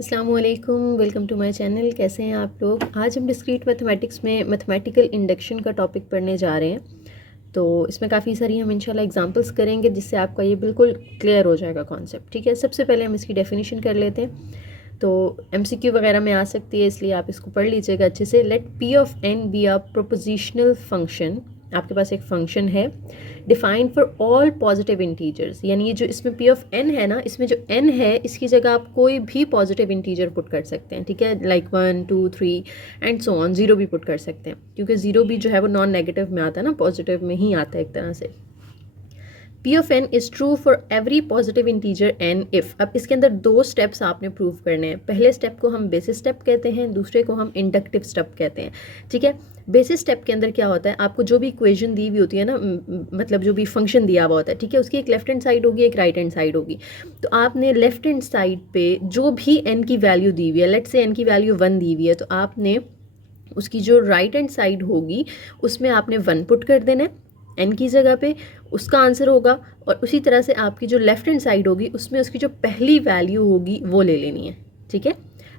अस्सलामुअलैकुम, welcome to my channel. कैसे हैं आप लोग। आज हम डिस्क्रीट मैथमेटिक्स में मैथमेटिकल इंडक्शन का टॉपिक पढ़ने जा रहे हैं। तो इसमें काफ़ी सारी हम इंशाल्लाह एग्जांपल्स करेंगे जिससे आपका ये बिल्कुल क्लियर हो जाएगा कॉन्सेप्ट। ठीक है, सबसे पहले हम इसकी डेफिनेशन कर लेते हैं। तो MCQ वगैरह में आ सकती है, इसलिए आप इसको पढ़ लीजिएगा अच्छे से। Let P of n be a propositional function. आपके पास एक फंक्शन है defined for all positive integers, यानी ये जो इसमें P ऑफ n है ना, इसमें जो n है इसकी जगह आप कोई भी पॉजिटिव इंटीजर पुट कर सकते हैं। ठीक है, like 1 2 3 and so on. Zero भी पुट कर सकते हैं क्योंकि ज़ीरो भी जो है वो नॉन नेगेटिव में आता है ना, पॉजिटिव में ही आता है एक तरह से। P of n is true for every positive integer n if। अब इसके अंदर दो स्टेप्स आपने प्रूव करने हैं। पहले स्टेप को हम बेसिस स्टेप कहते हैं, दूसरे को हम इंडक्टिव स्टेप कहते हैं। ठीक है, बेसिस स्टेप के अंदर क्या होता है, आपको जो भी इक्वेशन दी हुई होती है ना, मतलब जो भी फंक्शन दिया हुआ होता है, ठीक है, उसकी एक लेफ्ट हैंड साइड होगी, एक राइट हैंड साइड होगी। तो आपने लेफ्ट हैंड साइड पे जो भी n की वैल्यू दी हुई है, लेट्स से n की वैल्यू 1 दी हुई है, तो आपने उसकी जो राइट हैंड साइड होगी उसमें आपने 1 पुट कर देना है n की जगह पे, उसका आंसर होगा। और उसी तरह से आपकी जो लेफ्ट हैंड साइड होगी उसमें उसकी जो पहली वैल्यू होगी वो ले लेनी है। ठीक है,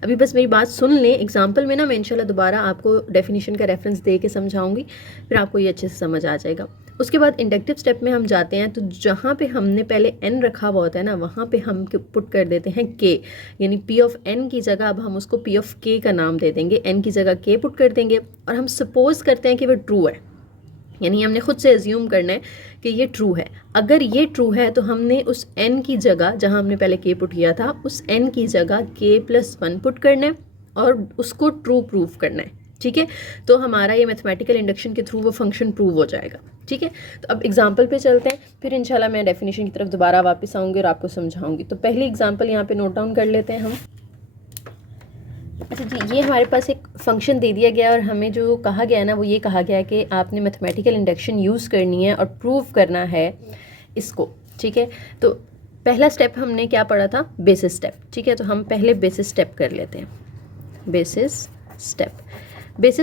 अभी बस मेरी बात सुन लें। एग्जांपल में ना मैं इंशाल्लाह दोबारा आपको डेफिनेशन का रेफरेंस दे के समझाऊंगी, फिर आपको ये अच्छे से समझ आ जाएगा। उसके बाद इंडक्टिव स्टेप में हम जाते हैं, तो जहाँ पे हमने पहले n रखा हुआ होता है ना, वहाँ पे हम पुट कर देते हैं k, यानी p ऑफ n की जगह अब हम उसको p ऑफ k का नाम दे देंगे, n की जगह k पुट कर देंगे। और हम सपोज करते हैं कि वो ट्रू है, यानी हमने खुद से एज्यूम करना है कि ये ट्रू है। अगर ये ट्रू है तो हमने उस n की जगह, जहां हमने पहले k पुट किया था, उस n की जगह k+1 पुट करना है और उसको ट्रू प्रूव करना है। ठीक है, तो हमारा ये मैथमेटिकल इंडक्शन के थ्रू वो फंक्शन प्रूव हो जाएगा। ठीक है, तो अब एग्जाम्पल पे चलते हैं, फिर इंशाल्लाह मैं डेफिनेशन की तरफ दोबारा वापस आऊँगी और आपको समझाऊंगी। तो पहली एग्जाम्पल यहाँ पे नोट डाउन कर लेते हैं हम। अच्छा जी, ये हमारे पास एक फंक्शन दे दिया गया और हमें जो कहा गया है ना, वो ये कहा गया है कि आपने मैथमेटिकल इंडक्शन यूज़ करनी है और प्रूव करना है इसको। ठीक है, तो पहला स्टेप हमने क्या पढ़ा था, बेसिस स्टेप। ठीक है, तो हम पहले बेसिस स्टेप कर लेते हैं। बेसिस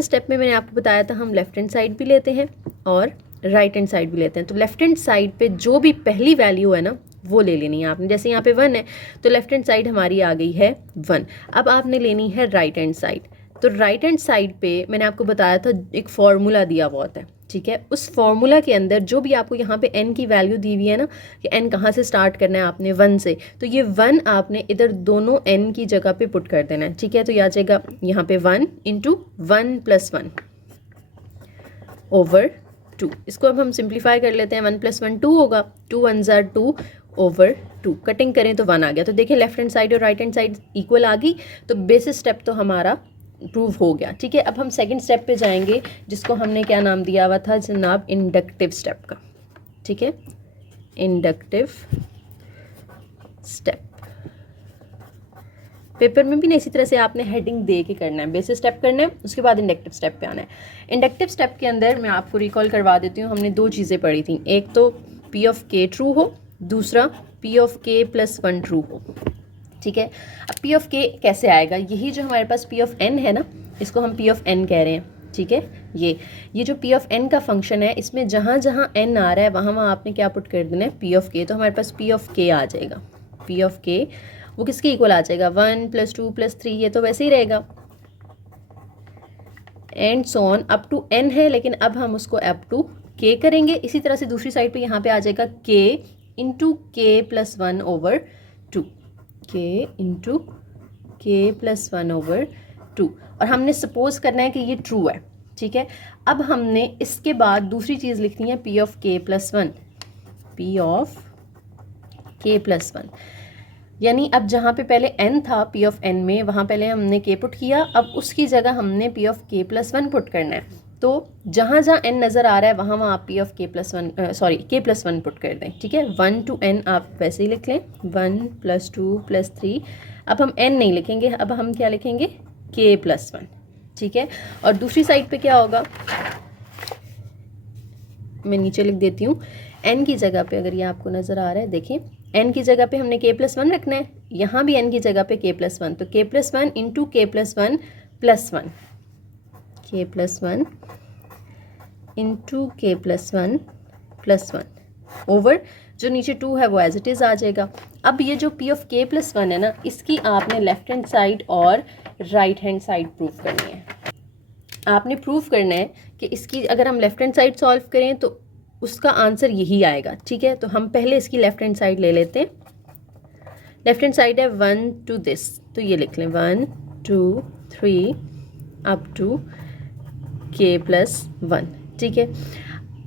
स्टेप में मैंने आपको बताया था हम लेफ्ट हैंड साइड भी लेते हैं और राइट हैंड साइड भी लेते हैं। तो लेफ्ट हैंड साइड पे जो भी पहली वैल्यू है ना वो ले लेनी है आपने। जैसे यहाँ पे 1 है तो लेफ्ट हैंड साइड हमारी आ गई है 1। अब आपने लेनी है राइट हैंड साइड। तो राइट हैंड साइड पे मैंने आपको बताया था एक फॉर्मूला दिया हुआ होता है। ठीक है, उस फॉर्मूला के अंदर जो भी आपको यहाँ पे n की वैल्यू दी हुई है ना, कि n कहाँ से स्टार्ट करना है आपने 1 से, तो ये 1 आपने इधर दोनों n की जगह पे पुट कर देना है। ठीक है, तो ये आ जाएगा यहाँ पे 1 × 1 + 1 / 2। इसको अब हम सिंप्लीफाई कर लेते हैं। 1 + 1 2 होगा, 2 1 ज़ा 2 / 2। कटिंग करें तो 1 आ गया। तो देखिए लेफ्ट हैंड साइड और राइट हैंड साइड इक्वल आ गई, तो बेसिस स्टेप तो हमारा प्रूव हो गया। ठीक है, अब हम सेकंड स्टेप पे जाएंगे जिसको हमने क्या नाम दिया हुआ था जनाब, इंडक्टिव स्टेप का। ठीक है, इंडक्टिव स्टेप पेपर में भी ना इसी तरह से आपने हेडिंग दे के करना है। बेसिस स्टेप करना है, उसके बाद इंडक्टिव स्टेप पे आना है। इंडक्टिव स्टेप के अंदर मैं आपको रिकॉल करवा देती हूँ, हमने दो चीज़ें पढ़ी थी। एक तो P ऑफ k ट्रू हो, दूसरा P ऑफ k+1 ट्रू हो। ठीक है, अब P ऑफ k कैसे आएगा, यही जो हमारे पास P ऑफ n है ना, इसको हम P ऑफ n कह रहे हैं। ठीक है, ये जो P ऑफ n का फंक्शन है, इसमें जहाँ जहाँ n आ रहा है वहाँ वहाँ आपने क्या पुट कर देना है, P ऑफ k। तो हमारे पास P ऑफ k आ जाएगा। P ऑफ k वो किसके इक्वल आ जाएगा, 1 + 2 + 3, ये तो वैसे ही रहेगा and so on up to n है, लेकिन अब हम उसको अप टू k करेंगे। इसी तरह से दूसरी साइड पे यहाँ पे आ जाएगा k × k+1 / 2, k × k+1 / 2। और हमने सपोज करना है कि ये ट्रू है। ठीक है, अब हमने इसके बाद दूसरी चीज़ लिखनी है P of k+1, P of k+1, यानी अब जहाँ पे पहले n था P ऑफ n में, वहाँ पहले हमने k पुट किया, अब उसकी जगह हमने P ऑफ k+1 पुट करना है। तो जहाँ जहाँ n नज़र आ रहा है वहाँ वहाँ आप P ऑफ k+1 पुट कर दें। ठीक है, 1 to n आप वैसे ही लिख लें, 1 + 2 + 3। अब हम n नहीं लिखेंगे, अब हम क्या लिखेंगे, k+1। ठीक है, और दूसरी साइड पे क्या होगा, मैं नीचे लिख देती हूँ। n की जगह पे अगर ये आपको नज़र आ रहा है, देखें n की जगह पे हमने k+1 रखना है, यहाँ भी n की जगह पे k+1, तो k+1 × k+1 + 1, k+1 × k+1 + 1। Over जो नीचे 2 है वो एज इट इज़ आ जाएगा। अब ये जो पी ऑफ के प्लस 1 है ना, इसकी आपने लेफ्ट हैंड साइड और राइट हैंड साइड प्रूव करनी है। आपने प्रूव करना है कि इसकी अगर हम लेफ्ट हैंड साइड सॉल्व करें तो उसका आंसर यही आएगा। ठीक है, तो हम पहले इसकी लेफ्ट हैंड साइड ले लेते हैं। लेफ्ट हैंड साइड है 1 to दिस, तो ये लिख लें 1 2 3 अप टू के प्लस 1। ठीक है,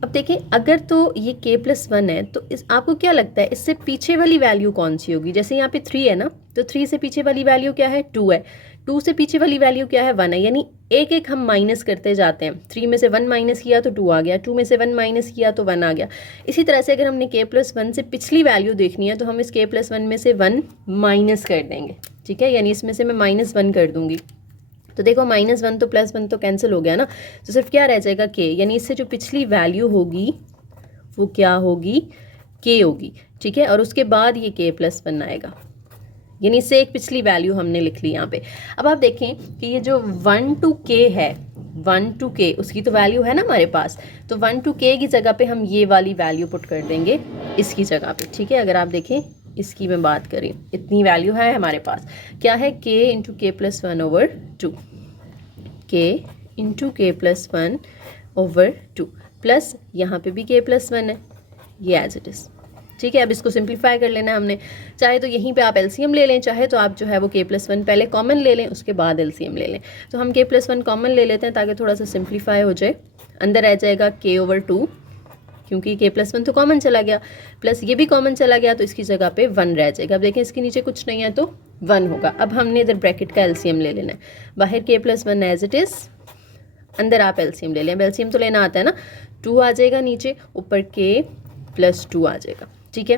अब देखिए अगर तो ये k प्लस 1 है तो इस आपको क्या लगता है इससे पीछे वाली वैल्यू कौन सी होगी? जैसे यहाँ पे 3 है ना, तो 3 से पीछे वाली वैल्यू क्या है? 2 है। 2 से पीछे वाली वैल्यू क्या है? 1 है। यानी एक एक हम माइनस करते जाते हैं। 3 में से 1 माइनस किया तो 2 आ गया, 2 में से 1 माइनस किया तो 1 आ गया। इसी तरह से अगर हमने k प्लस 1 से पिछली वैल्यू देखनी है तो हम इस k प्लस 1 में से 1 माइनस कर देंगे। ठीक है, यानी इसमें से मैं -1 कर दूंगी। तो देखो -1 तो +1 तो कैंसिल हो गया ना, तो सिर्फ क्या रह जाएगा k, यानी इससे जो पिछली वैल्यू होगी वो क्या होगी? k होगी। ठीक है, और उसके बाद ये k प्लस 1 आएगा, यानी इससे एक पिछली वैल्यू हमने लिख ली यहाँ पे। अब आप देखें कि ये जो 1 to k है, 1 to k उसकी तो वैल्यू है ना हमारे पास, तो 1 to k की जगह पे हम ये वाली वैल्यू पुट कर देंगे इसकी जगह पे। ठीक है, अगर आप देखें इसकी मैं बात करें, इतनी वैल्यू है हमारे पास, क्या है? k इंटू के प्लस 1 ओवर 2, k इंटू के प्लस 1 ओवर 2 प्लस यहाँ पे भी k प्लस 1 है, ये एज इट इज़। ठीक है, अब इसको सिंप्लीफाई कर लेना है हमने। चाहे तो यहीं पे आप एलसीएम ले लें, चाहे तो आप जो है वो k प्लस 1 पहले कॉमन ले लें, उसके बाद एलसीएम ले लें। तो हम k प्लस 1 कॉमन ले लेते हैं ताकि थोड़ा सा सिंप्लीफाई हो जाए। अंदर रह जाएगा k ओवर 2, क्योंकि k प्लस 1 तो कॉमन चला गया, प्लस ये भी कॉमन चला गया, तो इसकी जगह पे 1 रह जाएगा। अब देखें इसके नीचे कुछ नहीं है तो 1 होगा। अब हमने इधर ब्रैकेट का एलसीएम ले लेना है। बाहर k plus 1 as it is, अंदर आप एलसीएम ले लें। एलसीएम तो लेना आता है ना, 2 आ जाएगा नीचे, ऊपर k प्लस 2 आ जाएगा। ठीक है,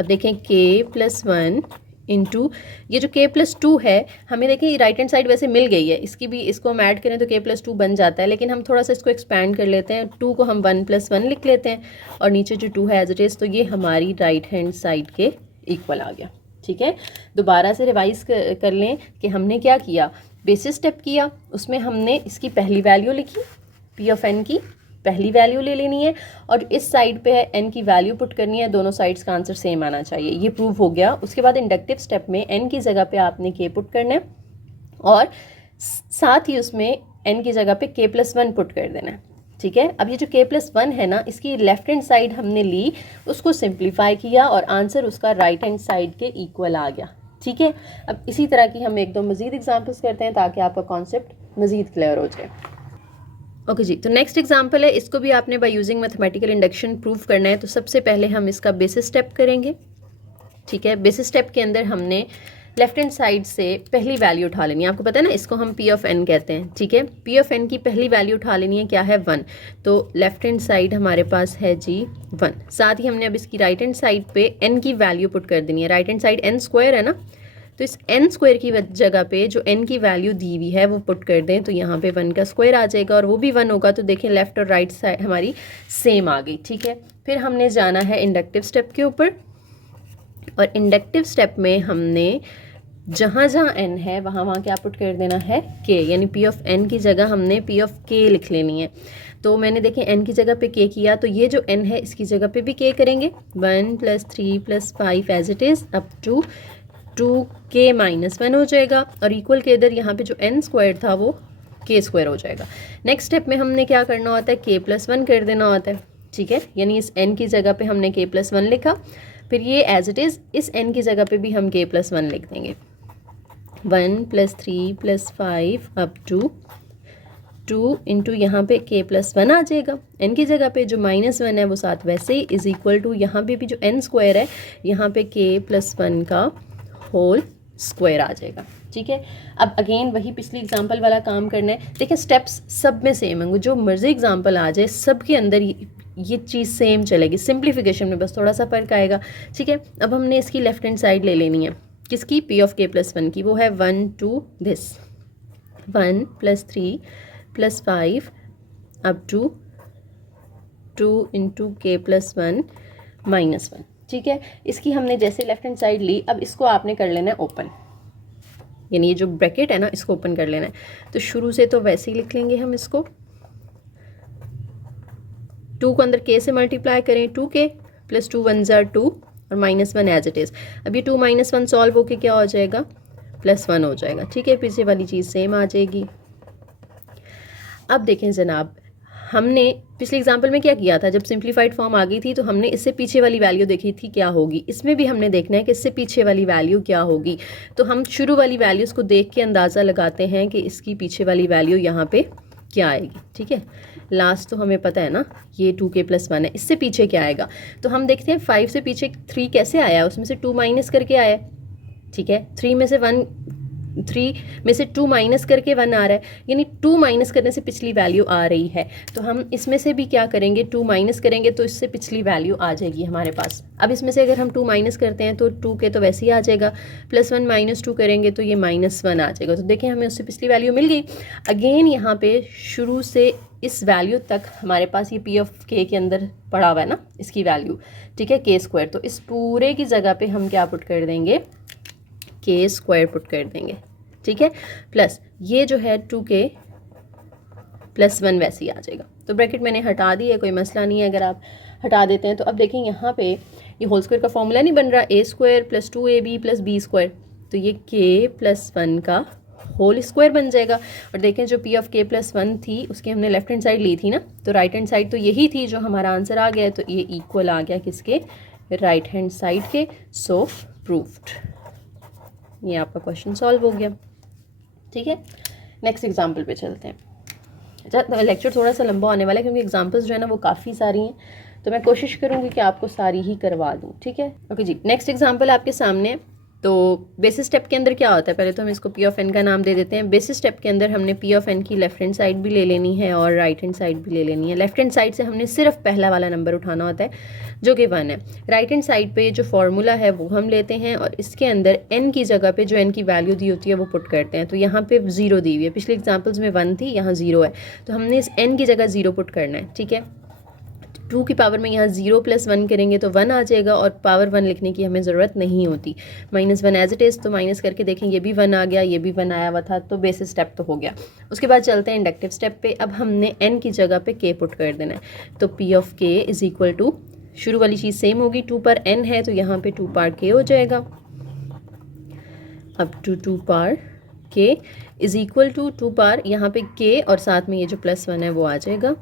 अब देखें k प्लस 1 इंटू ये जो k प्लस 2 है, हमें देखें राइट हैंड साइड वैसे मिल गई है, इसकी भी इसको हम ऐड करें तो k प्लस 2 बन जाता है, लेकिन हम थोड़ा सा इसको एक्सपैंड कर लेते हैं। 2 को हम 1 प्लस 1 लिख लेते हैं और नीचे जो 2 है एज इट इज़, तो ये हमारी राइट हैंड साइड के इक्वल आ गया। ठीक है, दोबारा से रिवाइज कर लें कि हमने क्या किया। बेसिस स्टेप किया, उसमें हमने इसकी पहली वैल्यू लिखी, p ऑफ n की पहली वैल्यू ले लेनी है और इस साइड पे है n की वैल्यू पुट करनी है। दोनों साइड्स का आंसर सेम आना चाहिए, ये प्रूव हो गया। उसके बाद इंडक्टिव स्टेप में n की जगह पे आपने k पुट करना है और साथ ही उसमें n की जगह पे k प्लस 1 पुट कर देना है। ठीक है, अब ये जो k प्लस 1 है ना, इसकी लेफ्ट हैंड साइड हमने ली, उसको सिंप्लीफाई किया और आंसर उसका राइट हैंड साइड के इक्वल आ गया। ठीक है, अब इसी तरह की हम एक दो मज़ीद एग्जाम्पल्स करते हैं ताकि आपका कॉन्सेप्ट मज़ीद क्लियर हो जाए। ओके जी, तो नेक्स्ट एग्जांपल है, इसको भी आपने by using mathematical induction prove करना है। तो सबसे पहले हम इसका बेसिस स्टेप करेंगे। ठीक है, बेसिस स्टेप के अंदर हमने लेफ्ट हैंड साइड से पहली वैल्यू उठा लेनी है। आपको पता है ना, इसको हम p ऑफ n कहते हैं। ठीक है, p ऑफ n की पहली वैल्यू उठा लेनी है, क्या है? 1। तो लेफ्ट हैंड साइड हमारे पास है जी 1। साथ ही हमने अब इसकी राइट हैंड साइड पे n की वैल्यू पुट कर देनी है। Right hand side n square है ना, तो इस n स्क्वायर की जगह पे जो n की वैल्यू दी हुई है वो पुट कर दें, तो यहाँ पे 1 का स्क्वायर आ जाएगा और वो भी 1 होगा। तो देखें लेफ्ट और राइट साइड हमारी सेम आ गई। ठीक है, फिर हमने जाना है इंडक्टिव स्टेप के ऊपर और इंडक्टिव स्टेप में हमने जहाँ जहाँ n है वहाँ वहाँ क्या पुट कर देना है? k, यानी p ऑफ n की जगह हमने p ऑफ k लिख लेनी है। तो मैंने देखें n की जगह पे k किया, तो ये जो n है इसकी जगह पे भी k करेंगे। 1 + 3 + 5 as it is up to 2k - 1 हो जाएगा और इक्वल के इधर यहाँ पे जो n स्क्वायर था वो k स्क्वायर हो जाएगा। नेक्स्ट स्टेप में हमने क्या करना होता है? k प्लस 1 कर देना होता है। ठीक है, यानी इस n की जगह पे हमने k प्लस 1 लिखा, फिर ये एज इट इज़ इस n की जगह पे भी हम k प्लस 1 लिख देंगे। 1 + 3 + 5 अप टू 2 इंटू यहाँ पे k प्लस 1 आ जाएगा। n की जगह पे जो -1 है वो साथ वैसे ही इज इक्वल टू यहाँ पे भी जो n स्क्वायर है, यहाँ पे k प्लस 1 का होल स्क्वायर आ जाएगा। ठीक है, अब अगेन वही पिछली एग्जांपल वाला काम करना है। देखिए स्टेप्स सब में सेम होंगे, जो मर्जी एग्जांपल आ जाए सब के अंदर ये चीज़ सेम चलेगी। सिंप्लीफिकेशन में बस थोड़ा सा फ़र्क आएगा। ठीक है, अब हमने इसकी लेफ्ट हैंड साइड ले लेनी है, किसकी? p ऑफ k प्लस 1 की, वो है 1 to this 1 + 3 + 5 up to 2 into k plus 1 - 1। ठीक है, इसकी हमने जैसे लेफ्ट हैंड साइड ली, अब इसको आपने कर लेना है ओपन, यानी ये जो ब्रैकेट है ना इसको ओपन कर लेना है। तो शुरू से तो वैसे ही लिख लेंगे हम इसको, 2 को अंदर k से मल्टीप्लाई करें 2k प्लस 2 1 ज़ा 2 और -1 एज इट इज़। अब ये 2 -1 सॉल्व होके क्या हो जाएगा, +1 हो जाएगा। ठीक है, पीछे वाली चीज़ सेम आ जाएगी। अब देखें जनाब, हमने पिछले एग्जाम्पल में क्या किया था, जब सिंप्लीफाइड फॉर्म आ गई थी तो हमने इससे पीछे वाली वैल्यू देखी थी क्या होगी। इसमें भी हमने देखना है कि इससे पीछे वाली वैल्यू क्या होगी। तो हम शुरू वाली वैल्यूज़ को देख के अंदाज़ा लगाते हैं कि इसकी पीछे वाली वैल्यू यहाँ पे क्या आएगी। ठीक है, लास्ट तो हमें पता है ना, ये 2k+1 है, इससे पीछे क्या आएगा। तो हम देखते हैं 5 से पीछे 3 कैसे आया, उसमें से 2 माइनस करके आया। ठीक है, 3 में से 2 माइनस करके 1 आ रहा है, यानी 2 माइनस करने से पिछली वैल्यू आ रही है। तो हम इसमें से भी क्या करेंगे, 2 माइनस करेंगे तो इससे पिछली वैल्यू आ जाएगी हमारे पास। अब इसमें से अगर हम 2 माइनस करते हैं तो 2 के तो वैसे ही आ जाएगा, +1 -2 करेंगे तो ये -1 आ जाएगा। तो देखें हमें उससे पिछली वैल्यू मिल गई। अगेन यहाँ पे शुरू से इस वैल्यू तक हमारे पास ये P(k) के अंदर पड़ा हुआ है ना, इसकी वैल्यू। ठीक है, k²। तो इस पूरे की जगह पे हम क्या पुट कर देंगे, k² पुट कर देंगे। ठीक है, प्लस ये जो है 2k+1 वैसे ही आ जाएगा। तो ब्रैकेट मैंने हटा दी है, कोई मसला नहीं है अगर आप हटा देते हैं। तो अब देखें यहाँ पे ये होल स्क्वायर का फॉर्मूला नहीं बन रहा, a² + 2ab + b²। तो ये k+1 का होल स्क्वायर बन जाएगा। और देखें जो P(k+1) थी उसकी हमने लेफ्ट हैंड साइड ली थी ना, तो राइट हैंड साइड तो यही थी जो हमारा आंसर आ गया है। तो ये इक्वल आ गया किसके, राइट हैंड साइड के। सो प्रूव्ड, ये आपका क्वेश्चन सॉल्व हो गया। ठीक है, नेक्स्ट एग्जाम्पल पे चलते हैं। अच्छा, लेक्चर थोड़ा सा लंबा होने वाला है क्योंकि एग्जाम्पल्स जो है ना वो काफ़ी सारी हैं, तो मैं कोशिश करूँगी कि आपको सारी ही करवा दूँ। ठीक है, ओके जी। नेक्स्ट एग्जाम्पल आपके सामने। तो बेसिस स्टेप के अंदर क्या होता है, पहले तो हम इसको P(n) का नाम दे देते हैं। बेसिस स्टेप के अंदर हमने P(n) की लेफ्ट हैंड साइड भी ले लेनी है और राइट हैंड साइड भी ले लेनी है। लेफ्ट हैंड साइड से हमने सिर्फ पहला वाला नंबर उठाना होता है जो कि 1 है। राइट हैंड साइड पे जो फॉर्मूला है वो हम लेते हैं और इसके अंदर n की जगह पे जो n की वैल्यू दी होती है वो पुट करते हैं। तो यहाँ पे 0 दी हुई है, पिछले एग्जाम्पल्स में 1 थी, यहाँ 0 है, तो हमने इस n की जगह 0 पुट करना है। ठीक है, 2 की पावर में यहाँ 0 + 1 करेंगे तो 1 आ जाएगा और पावर 1 लिखने की हमें ज़रूरत नहीं होती। -1 एज इट इज़, तो माइनस करके देखें ये भी 1 आ गया, ये भी 1 आया हुआ था, तो बेसिस स्टेप तो हो गया। उसके बाद चलते हैं इंडक्टिव स्टेप पे। अब हमने n की जगह पे k पुट कर देना है। तो P(k) = शुरू वाली चीज़ सेम होगी, 2 पर n है तो यहाँ पे 2 पार k हो जाएगा। अब 2 पार k = 2 पार यहाँ पे k और साथ में ये जो +1 है वो आ जाएगा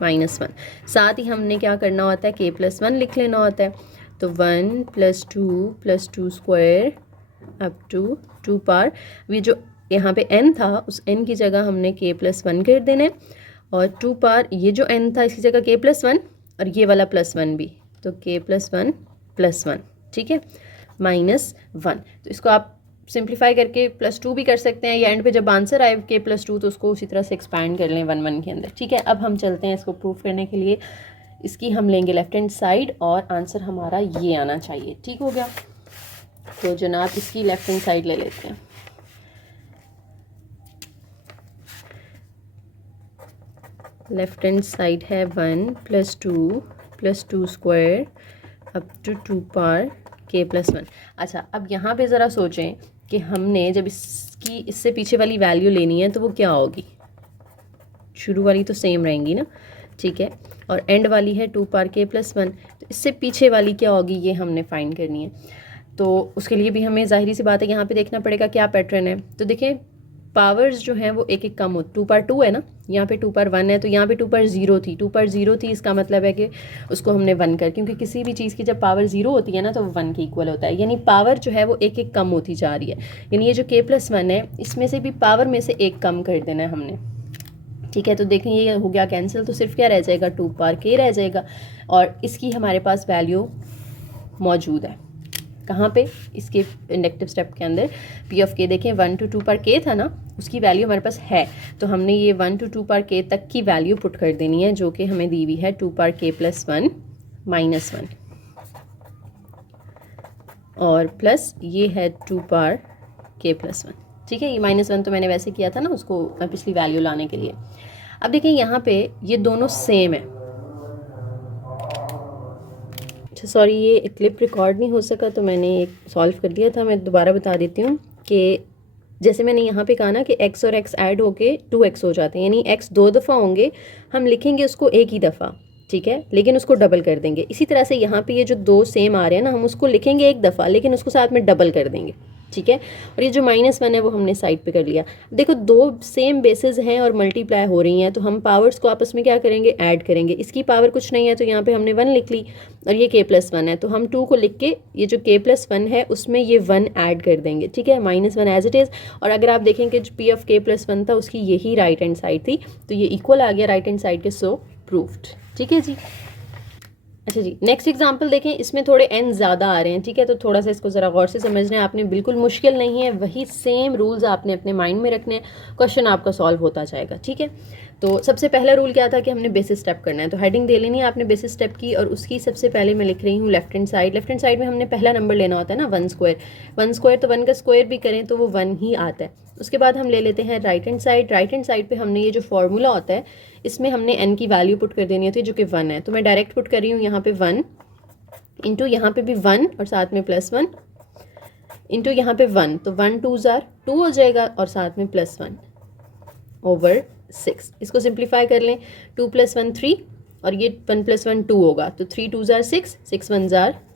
-1। साथ ही हमने क्या करना होता है, k+1 लिख लेना होता है। तो 1 + 2 + 2² अप टू 2 पार। ये जो यहाँ पे n था उस n की जगह हमने k+1 कर देना है और 2 पार ये जो n था इसकी जगह k+1 और ये वाला +1 भी, तो k+1 +1। ठीक है, -1। तो इसको आप सिंप्लीफाई करके +2 भी कर सकते हैं, या एंड पे जब आंसर आए k+2 तो उसको उसी तरह से एक्सपैंड कर लें 1 1 के अंदर। ठीक है, अब हम चलते हैं इसको प्रूफ करने के लिए। इसकी हम लेंगे लेफ्ट हैंड साइड और आंसर हमारा ये आना चाहिए। ठीक हो गया, तो जनाब इसकी लेफ्ट हैंड साइड ले लेते हैं। लेफ्ट हैंड साइड है 1 + 2 + 2² अप टू 2 पार k+1। अच्छा, अब यहाँ पे ज़रा सोचें कि हमने जब इससे पीछे वाली वैल्यू लेनी है तो वो क्या होगी। शुरू वाली तो सेम रहेंगी ना, ठीक है, और एंड वाली है 2 पार k+1, तो इससे पीछे वाली क्या होगी ये हमने फाइंड करनी है। तो उसके लिए भी हमें जाहिर सी बात है यहाँ पे देखना पड़ेगा क्या पैटर्न है। तो देखें पावर्स जो हैं वो एक एक कम हो, 2 पार 2 है ना, यहाँ पे 2 पार 1 है, तो यहाँ पे 2 पार 0 थी, 2 पार 0 थी, इसका मतलब है कि उसको हमने 1 कर, क्योंकि किसी भी चीज़ की जब पावर 0 होती है ना तो वो 1 के इक्वल होता है, यानी पावर जो है वो एक एक कम होती जा रही है। यानी ये जो k+1 है इसमें से भी पावर में से एक कम कर देना है हमने। ठीक है, तो देखें ये हो गया कैंसिल, तो सिर्फ क्या रह जाएगा, 2 पार k रह जाएगा और इसकी हमारे पास वैल्यू मौजूद है। कहाँ पे, इसके इंडक्टिव स्टेप के अंदर P(k) देखें 1 to 2 पर k था ना, उसकी वैल्यू हमारे पास है, तो हमने ये 1 to 2 पर k तक की वैल्यू पुट कर देनी है जो कि हमें दी हुई है 2 पार k+1 -1 और प्लस ये है 2 पार k+1। ठीक है, ये -1 तो मैंने वैसे किया था ना उसको पिछली वैल्यू लाने के लिए। अब देखिए यहाँ पे ये दोनों सेम है। अच्छा सॉरी, ये क्लिप रिकॉर्ड नहीं हो सका तो मैंने एक सॉल्व कर दिया था, मैं दोबारा बता देती हूँ कि जैसे मैंने यहाँ पे कहा ना कि x और x ऐड होके 2x हो जाते हैं, यानी x 2 दफ़ा होंगे, हम लिखेंगे उसको एक ही दफ़ा, ठीक है, लेकिन उसको डबल कर देंगे। इसी तरह से यहाँ पे ये जो दो सेम आ रहे हैं ना, हम उसको लिखेंगे एक दफ़ा लेकिन उसको साथ में डबल कर देंगे, ठीक है। और ये जो -1 है वो हमने साइड पे कर लिया। देखो दो सेम बेसिस हैं और मल्टीप्लाई हो रही हैं, तो हम पावर्स को आपस में क्या करेंगे, ऐड करेंगे। इसकी पावर कुछ नहीं है तो यहाँ पे हमने 1 लिख ली, और ये k+1 है तो हम 2 को लिख के ये जो k+1 है उसमें ये 1 ऐड कर देंगे, ठीक है। -1 एज इट इज़। और अगर आप देखेंगे जो p ऑफ k+1 था उसकी यही राइट हैंड साइड थी, तो ये इक्वल आ गया राइट हैंड साइड के, सो प्रूव्ड, ठीक है जी। अच्छा जी, नेक्स्ट एग्जांपल देखें। इसमें थोड़े n ज़्यादा आ रहे हैं, ठीक है, तो थोड़ा सा इसको ज़रा गौर से समझना है आपने। बिल्कुल मुश्किल नहीं है, वही सेम रूल्स आपने अपने माइंड में रखने हैं, क्वेश्चन आपका सॉल्व होता जाएगा, ठीक है। तो सबसे पहला रूल क्या था कि हमने बेसिस स्टेप करना है, तो हेडिंग दे लेनी है आपने बेसिस स्टेप की, और उसकी सबसे पहले मैं लिख रही हूँ left hand side. Left hand side में हमने पहला नंबर लेना होता है ना, 1 स्क्वायर। 1 स्क्वायर तो 1 का स्क्वायर भी करें तो वो 1 ही आता है। उसके बाद हम ले लेते हैं right hand side. Right hand side पे हमने ये जो फॉर्मूला होता है इसमें हमने n की वैल्यू पुट कर देनी होती है जो कि 1 है, तो मैं डायरेक्ट पुट कर रही हूँ यहाँ पे 1 इंटू यहाँ पे भी 1 और साथ में +1 इंटू यहाँ पे 1, तो 1 2 2 हो जाएगा और साथ में +1 ओवर 6। इसको सिंप्लीफाई कर लें, 2 + 1 3 और ये 1 + 1 2 होगा, तो 3 2 6, 6 1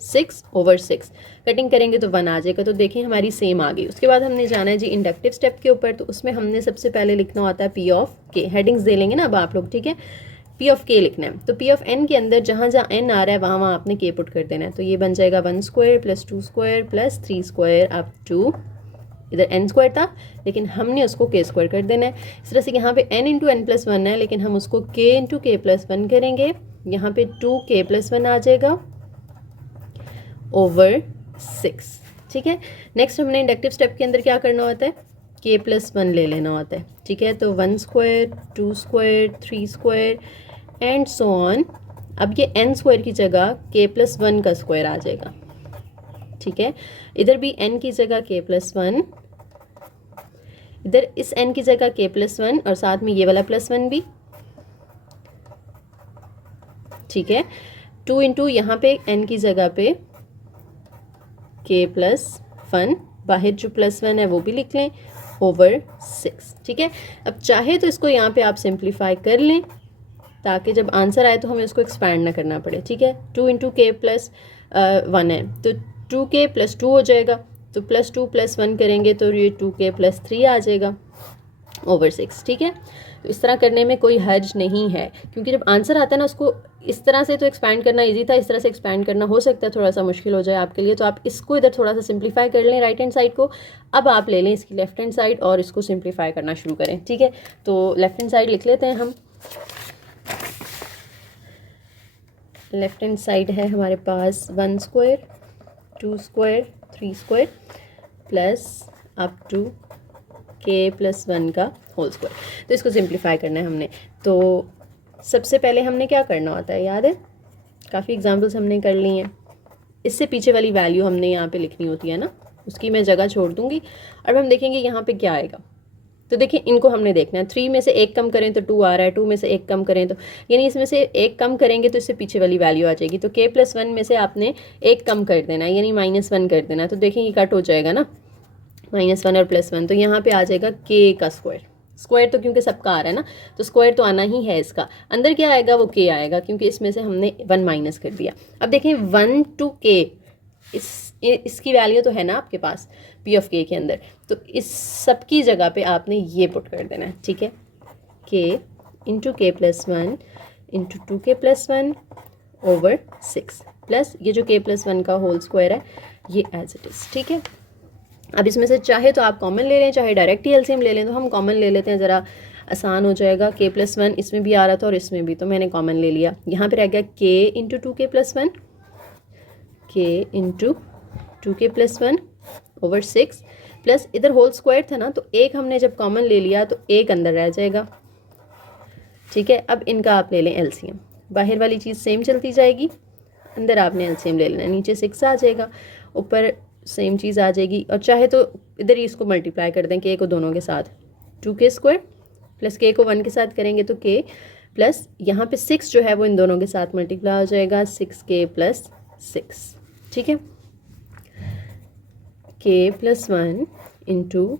6 ओवर 6। कटिंग करेंगे तो 1 आ जाएगा, तो देखें हमारी सेम आ गई। उसके बाद हमने जाना है जी इंडक्टिव स्टेप के ऊपर, तो उसमें हमने सबसे पहले लिखना होता है p ऑफ k। हेडिंग्स दे लेंगे ना अब आप लोग, ठीक है। p ऑफ k लिखना है, तो p ऑफ n के अंदर जहाँ जहाँ n आ रहा है वहाँ वहाँ आपने k पुट कर देना है, तो ये बन जाएगा 1 square + 2 square + 3 square up to, इधर n स्क्वायर था लेकिन हमने उसको k स्क्वायर कर देना है। इस तरह से यहाँ पे n इंटू n+1 है लेकिन हम उसको k इंटू k+1 करेंगे, यहाँ पे 2k+1 आ जाएगा ओवर 6, ठीक है। नेक्स्ट हमने इंडक्टिव स्टेप के अंदर क्या करना होता है, k+1 ले लेना होता है, ठीक है। तो 1 square 2 square 3 square and so on. अब ये n स्क्वायर की जगह k+1 का स्क्वायर आ जाएगा, ठीक है। इधर भी n की जगह k+1, इधर इस n की जगह k+1 और साथ में ये वाला +1 भी, ठीक है। 2 इंटू यहाँ पे n की जगह पे k+1, बाहर जो +1 है वो भी लिख लें ओवर 6, ठीक है। अब चाहे तो इसको यहाँ पे आप सिंप्लीफाई कर लें ताकि जब आंसर आए तो हमें उसको एक्सपैंड ना करना पड़े, ठीक है। 2 इंटू k+1 है तो 2k + 2 हो जाएगा, तो +2 + 1 करेंगे तो ये 2k + 3 आ जाएगा ओवर 6, ठीक है। तो इस तरह करने में कोई हर्ज नहीं है, क्योंकि जब आंसर आता है ना उसको इस तरह से तो एक्सपैंड करना इजी था, इस तरह से एक्सपैंड करना हो सकता है थोड़ा सा मुश्किल हो जाए आपके लिए, तो आप इसको इधर थोड़ा सा सिंप्लीफाई कर लें राइट हैंड साइड को। अब आप ले लें इसकी लेफ्ट हैंड साइड और इसको सिंप्लीफाई करना शुरू करें, ठीक है। तो लेफ्ट हैंड साइड लिख लेते हैं हम। लेफ्ट हैंड साइड है हमारे पास 1 square 2 square 3 square plus up to k+1 का होल स्क्वायर। तो इसको सिंप्लीफाई करना है हमने। तो सबसे पहले हमने क्या करना होता है, याद है, काफ़ी एग्जांपल्स हमने कर ली हैं। इससे पीछे वाली वैल्यू हमने यहाँ पे लिखनी होती है ना, उसकी मैं जगह छोड़ दूँगी। अब हम देखेंगे यहाँ पे क्या आएगा। तो देखिए इनको हमने देखना है, 3 में से 1 कम करें तो 2 आ रहा है, 2 में से 1 कम करें तो, यानी इसमें से 1 कम करेंगे तो इससे पीछे वाली वैल्यू आ जाएगी। तो k+1 में से आपने 1 कम कर देना है, यानी -1 कर देना है। तो देखिए ये कट हो जाएगा ना, -1 और +1, तो यहाँ पे आ जाएगा k का स्क्वायर। स्क्वायर तो क्योंकि सबका आ रहा है ना, तो स्क्वायर तो आना ही है इसका। अंदर क्या आएगा, वो k आएगा, क्योंकि इसमें से हमने 1 माइनस कर दिया। अब देखें 1 to k, इसकी वैल्यू तो है ना आपके पास p ऑफ k के अंदर, तो इस सब की जगह पे आपने ये पुट कर देना है, ठीक है। k into k+1 into 2k+1 over 6 plus ये जो k+1 का होल स्क्वायर है ये एज इट इज़, ठीक है। अब इसमें से चाहे तो आप कॉमन ले लें, चाहे डायरेक्ट ही एलसीएम ले लें, तो हम कॉमन ले लेते हैं, ज़रा आसान हो जाएगा। k+1 इसमें भी आ रहा था और इसमें भी, तो मैंने कॉमन ले लिया। यहाँ पे रह गया k into 2k+1, k into 2k+1 over 6 plus इधर होल स्क्वायर था ना, तो एक हमने जब कॉमन ले लिया तो एक अंदर रह जाएगा, ठीक है। अब इनका आप ले लें एलसीएम, बाहर वाली चीज़ सेम चलती जाएगी, अंदर आपने एलसीएम ले लेना, नीचे 6 आ जाएगा, ऊपर सेम चीज़ आ जाएगी। और चाहे तो इधर ही इसको मल्टीप्लाई कर दें k को दोनों के साथ, 2k² प्लस k को 1 के साथ करेंगे तो k प्लस यहाँ पे 6 जो है वो इन दोनों के साथ मल्टीप्लाई हो जाएगा, 6k + 6, ठीक है। k+1 इंटू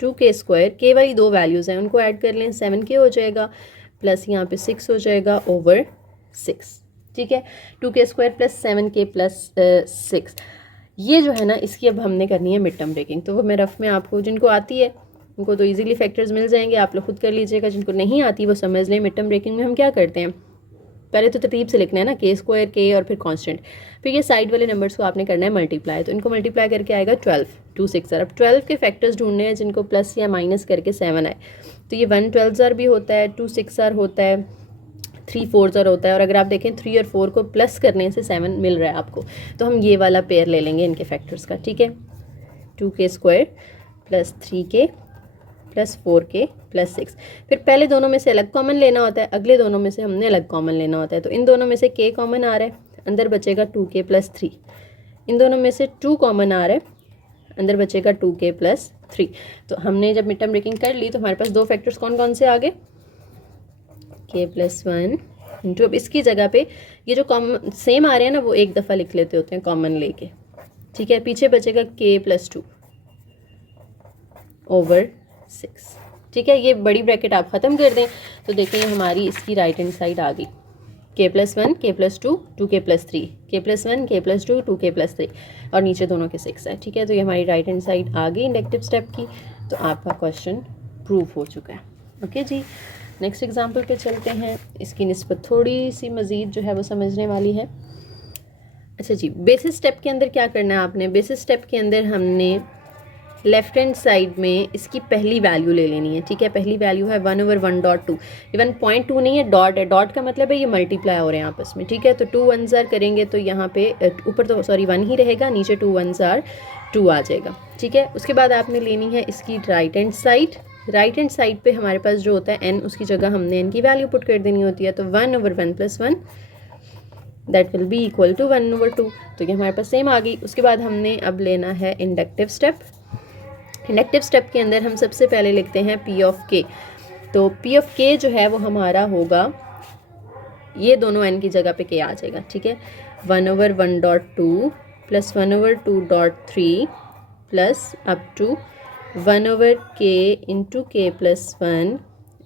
2k², k वाली 2 वैल्यूज़ हैं उनको ऐड कर लें, 7k हो जाएगा, प्लस यहाँ पे 6 हो जाएगा ओवर 6, ठीक है। 2k² + 7k + 6, ये जो है ना इसकी अब हमने करनी है मिड टर्म ब्रेकिंग। तो वो मैं रफ में आपको, जिनको आती है उनको तो इजीली फैक्टर्स मिल जाएंगे, आप लोग खुद कर लीजिएगा। जिनको नहीं आती वो समझ लें। मिड टर्म ब्रेकिंग में हम क्या करते हैं, पहले तो तरतीब से लिखना है ना, k² k और फिर कांस्टेंट, फिर ये साइड वाले नंबर्स को आपने करना है मल्टीप्लाई। तो इनको मल्टीप्लाई करके आएगा 12, 2 6 अब 12 के फैक्टर्स ढूंढने हैं जिनको प्लस या माइनस करके 7 आए। तो ये 1 12 भी होता है, 2 6 होता है, 3 4 होता है। और अगर आप देखें 3 और 4 को प्लस करने से 7 मिल रहा है आपको, तो हम ये वाला पेयर ले लेंगे इनके फैक्टर्स का, ठीक है। 2k² + 3k + 4k + 6। फिर पहले दोनों में से अलग कॉमन लेना होता है, अगले दोनों में से हमने अलग कॉमन लेना होता है। तो इन दोनों में से k कॉमन आ रहा है, अंदर बचेगा 2k + 3। इन दोनों में से 2 कॉमन आ रहा है, अंदर बचेगा 2k + 3। तो हमने जब मिड टर्म ब्रेकिंग कर ली तो हमारे पास दो फैक्टर्स कौन कौन से आ गए, k + 1 इंटू, अब इसकी जगह पे ये जो कॉमन सेम आ रहे हैं ना वो एक दफ़ा लिख लेते होते हैं कॉमन लेके, ठीक है। पीछे बचेगा k + 2 / 6, ठीक है। ये बड़ी ब्रैकेट आप ख़त्म कर दें तो देखें हमारी इसकी राइट हैंड साइड आ गई, k + 1 k + 2 2k + 3, k + 1 k + 2 2k + 3, और नीचे दोनों के 6 है, ठीक है। तो ये हमारी राइट हैंड साइड आ गई इंडक्टिव स्टेप की। तो आपका क्वेश्चन प्रूव हो चुका है। ओके जी, नेक्स्ट एग्जाम्पल पे चलते हैं। इसकी निस्बत थोड़ी सी मज़ीद जो है वो समझने वाली है। अच्छा जी, बेसिस स्टेप के अंदर क्या करना है आपने, बेसिस स्टेप के अंदर हमने लेफ्ट हैंड साइड में इसकी पहली वैल्यू ले लेनी है, ठीक है। पहली वैल्यू है 1/1.2, ये 1.2 नहीं है, डॉट है। डॉट का मतलब है ये मल्टीप्लाई हो रहे हैं आपस में, ठीक है। तो 2 1s करेंगे तो यहाँ पे ऊपर तो सॉरी 1 ही रहेगा, नीचे 2 1s 2 आ जाएगा, ठीक है। उसके बाद आपने लेनी है इसकी right hand side. Right hand side पे हमारे पास जो होता है n, उसकी जगह हमने n की वैल्यू पुट कर देनी होती है। तो 1/1 + 1 that will be equal to 1/2। तो ये हमारे पास सेम आ गई। उसके बाद हमने अब लेना है इंडक्टिव स्टेप। इंडक्टिव स्टेप के अंदर हम सबसे पहले लिखते हैं P of k। तो P of k जो है वो हमारा होगा, ये दोनों n की जगह पे k आ जाएगा, ठीक है। 1/1.2 + 1/2.3 plus up to 1/k × k + 1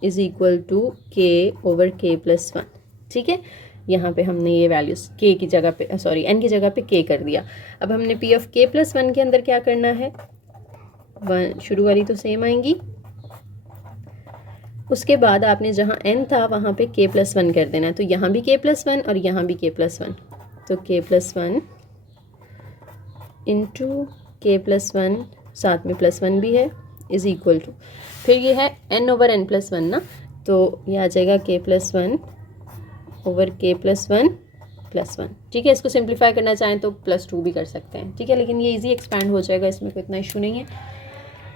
is equal to k/k + 1, ठीक है। यहाँ पे हमने ये वैल्यूज़ k की जगह पे सॉरी n की जगह पे k कर दिया। अब हमने P of k + 1 के अंदर क्या करना है, 1 शुरू वाली तो सेम आएंगी, उसके बाद आपने जहाँ n था वहाँ पे k + 1 कर देना है। तो यहाँ भी k + 1 और यहाँ भी k + 1, तो k + 1 इंटू k + 1 साथ में +1 भी है इज़ इक्वल टू, फिर ये है n/n + 1 ना, तो ये आ जाएगा k + 1 / k + 1 + 1, ठीक है। इसको सिंप्लीफाई करना चाहें तो +2 भी कर सकते हैं, ठीक है, लेकिन ये इजी एक्सपैंड हो जाएगा, इसमें कोई इतना इशू नहीं है।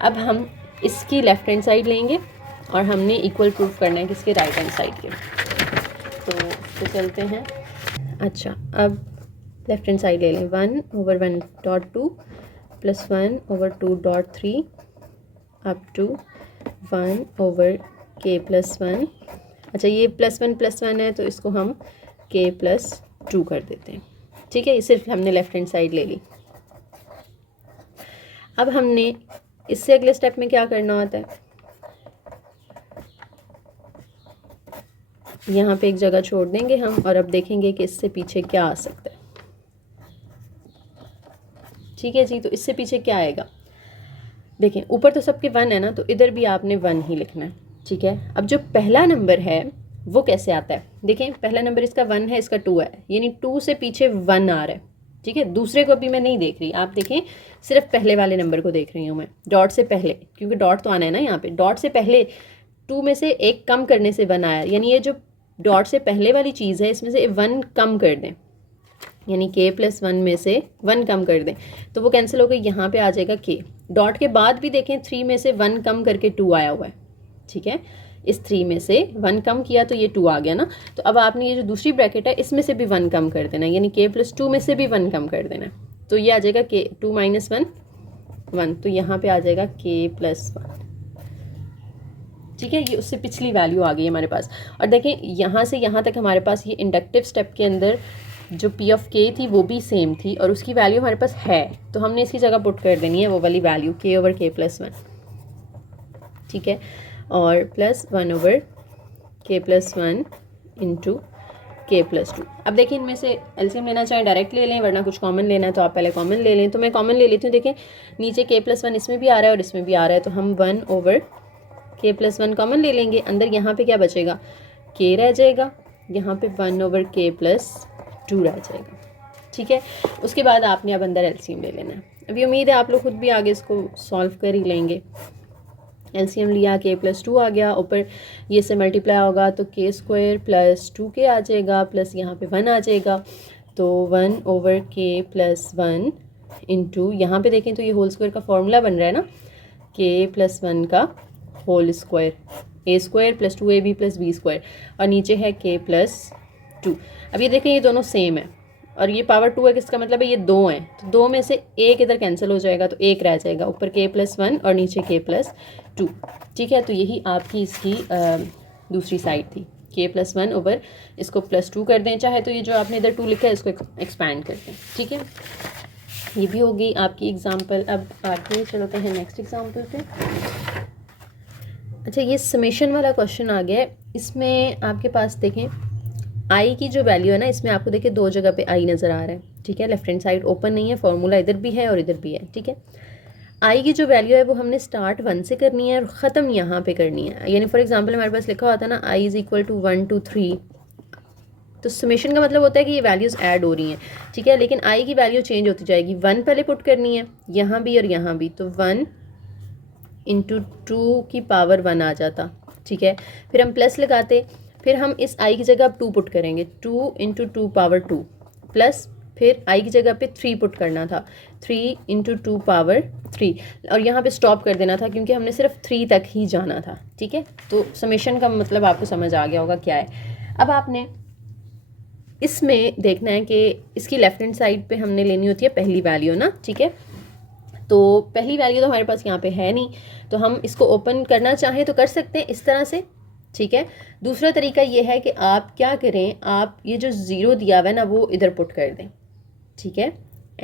अब हम इसकी लेफ़्ट हैंड साइड लेंगे और हमने इक्वल प्रूफ करना है किसके, राइट हैंड साइड के। तो चलते हैं। अच्छा, अब लेफ़्ट हैंड साइड ले लें, 1/1.2 + 1/2.3 अप टू 1/k + 1। अच्छा, ये +1 + 1 है तो इसको हम k + 2 कर देते हैं, ठीक है। ये सिर्फ हमने लेफ़्ट हैंड साइड ले ली। अब हमने इससे अगले स्टेप में क्या करना होता है, यहाँ पे एक जगह छोड़ देंगे हम और अब देखेंगे कि इससे पीछे क्या आ सकता है, ठीक है जी। तो इससे पीछे क्या आएगा, देखें ऊपर तो सबके 1 है ना, तो इधर भी आपने 1 ही लिखना है, ठीक है। अब जो पहला नंबर है वो कैसे आता है, देखें पहला नंबर इसका 1 है, इसका 2 है, यानी 2 से पीछे 1 आ रहा है, ठीक है। दूसरे को अभी मैं नहीं देख रही, आप देखें सिर्फ पहले वाले नंबर को देख रही हूँ मैं, डॉट से पहले, क्योंकि डॉट तो आना है ना यहाँ पे। डॉट से पहले 2 में से 1 कम करने से 1 आया, यानी ये जो डॉट से पहले वाली चीज़ है इसमें से 1 कम कर दें, यानी k + 1 में से 1 कम कर दें तो वो कैंसिल हो गई, यहाँ पे आ जाएगा k। डॉट के बाद भी देखें 3 में से 1 कम करके 2 आया हुआ है, ठीक है। इस 3 में से 1 कम किया तो ये 2 आ गया ना। तो अब आपने ये जो दूसरी ब्रैकेट है इसमें से भी 1 कम कर देना, यानी k + 2 में से भी 1 कम कर देना, तो ये आ जाएगा k 2 - 1 1, तो यहाँ पे आ जाएगा k + 1, ठीक है। ये उससे पिछली वैल्यू आ गई हमारे पास। और देखें यहाँ से यहाँ तक हमारे पास ये इंडक्टिव स्टेप के अंदर जो P of k थी वो भी सेम थी और उसकी वैल्यू हमारे पास है, तो हमने इसकी जगह पुट कर देनी है वो वाली वैल्यू k/k + 1, ठीक है, और +1/k + 1 इंटू के प्लस 2। अब देखिए इनमें से एलसीएम लेना चाहें डायरेक्ट ले लें, वरना कुछ कॉमन लेना है तो आप पहले कॉमन ले लें। तो मैं कॉमन ले लेती हूँ। देखें नीचे के प्लस 1 इसमें भी आ रहा है और इसमें भी आ रहा है, तो हम 1 ओवर के प्लस 1 कॉमन ले लेंगे। अंदर यहाँ पे क्या बचेगा, के रह जाएगा, यहाँ पे 1 ओवर के प्लस 2 रह जाएगा। ठीक है, उसके बाद आपने अब अंदर एलसीएम ले लेना है। अभी उम्मीद है आप लोग खुद भी आगे इसको सॉल्व कर ही लेंगे। एलसीएम लिया, के प्लस 2 आ गया, ऊपर ये से मल्टीप्लाई होगा तो के स्क्वायर प्लस 2k आ जाएगा, प्लस यहाँ पे 1 आ जाएगा, तो 1 ओवर के प्लस 1 इंटू यहाँ पे देखें तो ये होल स्क्वायर का फॉर्मूला बन रहा है ना, के प्लस 1 का whole square, a square plus 2ab plus b square, और नीचे है के प्लस 2। अब ये देखें ये दोनों सेम है और ये पावर 2 है, किसका मतलब है ये 2 हैं, तो 2 में से एक इधर कैंसिल हो जाएगा तो एक रह जाएगा, ऊपर के प्लस 1 और नीचे के प्लस 2। ठीक है, तो यही आपकी इसकी दूसरी साइड थी, के प्लस 1 ओवर इसको प्लस 2 कर दें, चाहे तो ये जो आपने इधर 2 लिखा है इसको एक्सपैंड कर दें। ठीक है, ये भी होगी आपकी एग्जाम्पल। अब आगे चलते हैं नेक्स्ट एग्जाम्पल पे। अच्छा, ये समेशन वाला क्वेश्चन आ गया है। इसमें आपके पास देखें आई की जो वैल्यू है ना, इसमें आपको देखिए दो जगह पे आई नज़र आ रहा है। ठीक है, लेफ्ट हैंड साइड ओपन नहीं है, फॉर्मूला इधर भी है और इधर भी है। ठीक है, आई की जो वैल्यू है वो हमने स्टार्ट 1 से करनी है और ख़त्म यहाँ पे करनी है। यानी फॉर एग्जांपल हमारे पास लिखा होता है ना आई इज़ इक्वल टू 1 2 3, तो समेशन का मतलब होता है कि ये वैल्यूज़ ऐड हो रही हैं। ठीक है, लेकिन आई की वैल्यू चेंज होती जाएगी। 1 पहले पुट करनी है यहाँ भी और यहाँ भी, तो 1 इंटू 2 की पावर 1 आ जाता। ठीक है, फिर हम प्लस लगाते, फिर हम इस आई की जगह अब 2 पुट करेंगे, 2 इंटू 2 पावर 2, प्लस फिर आई की जगह पे 3 पुट करना था, 3 इंटू 2 पावर 3, और यहाँ पे स्टॉप कर देना था क्योंकि हमने सिर्फ 3 तक ही जाना था। ठीक है, तो समेशन का मतलब आपको समझ आ गया होगा क्या है। अब आपने इसमें देखना है कि इसकी लेफ्ट हैंड साइड पे हमने लेनी होती है पहली वैल्यू ना। ठीक है, तो पहली वैल्यू तो हमारे पास यहाँ पे है नहीं, तो हम इसको ओपन करना चाहें तो कर सकते हैं इस तरह से। ठीक है, दूसरा तरीका ये है कि आप क्या करें, आप ये जो ज़ीरो दिया हुआ है ना वो इधर पुट कर दें। ठीक है,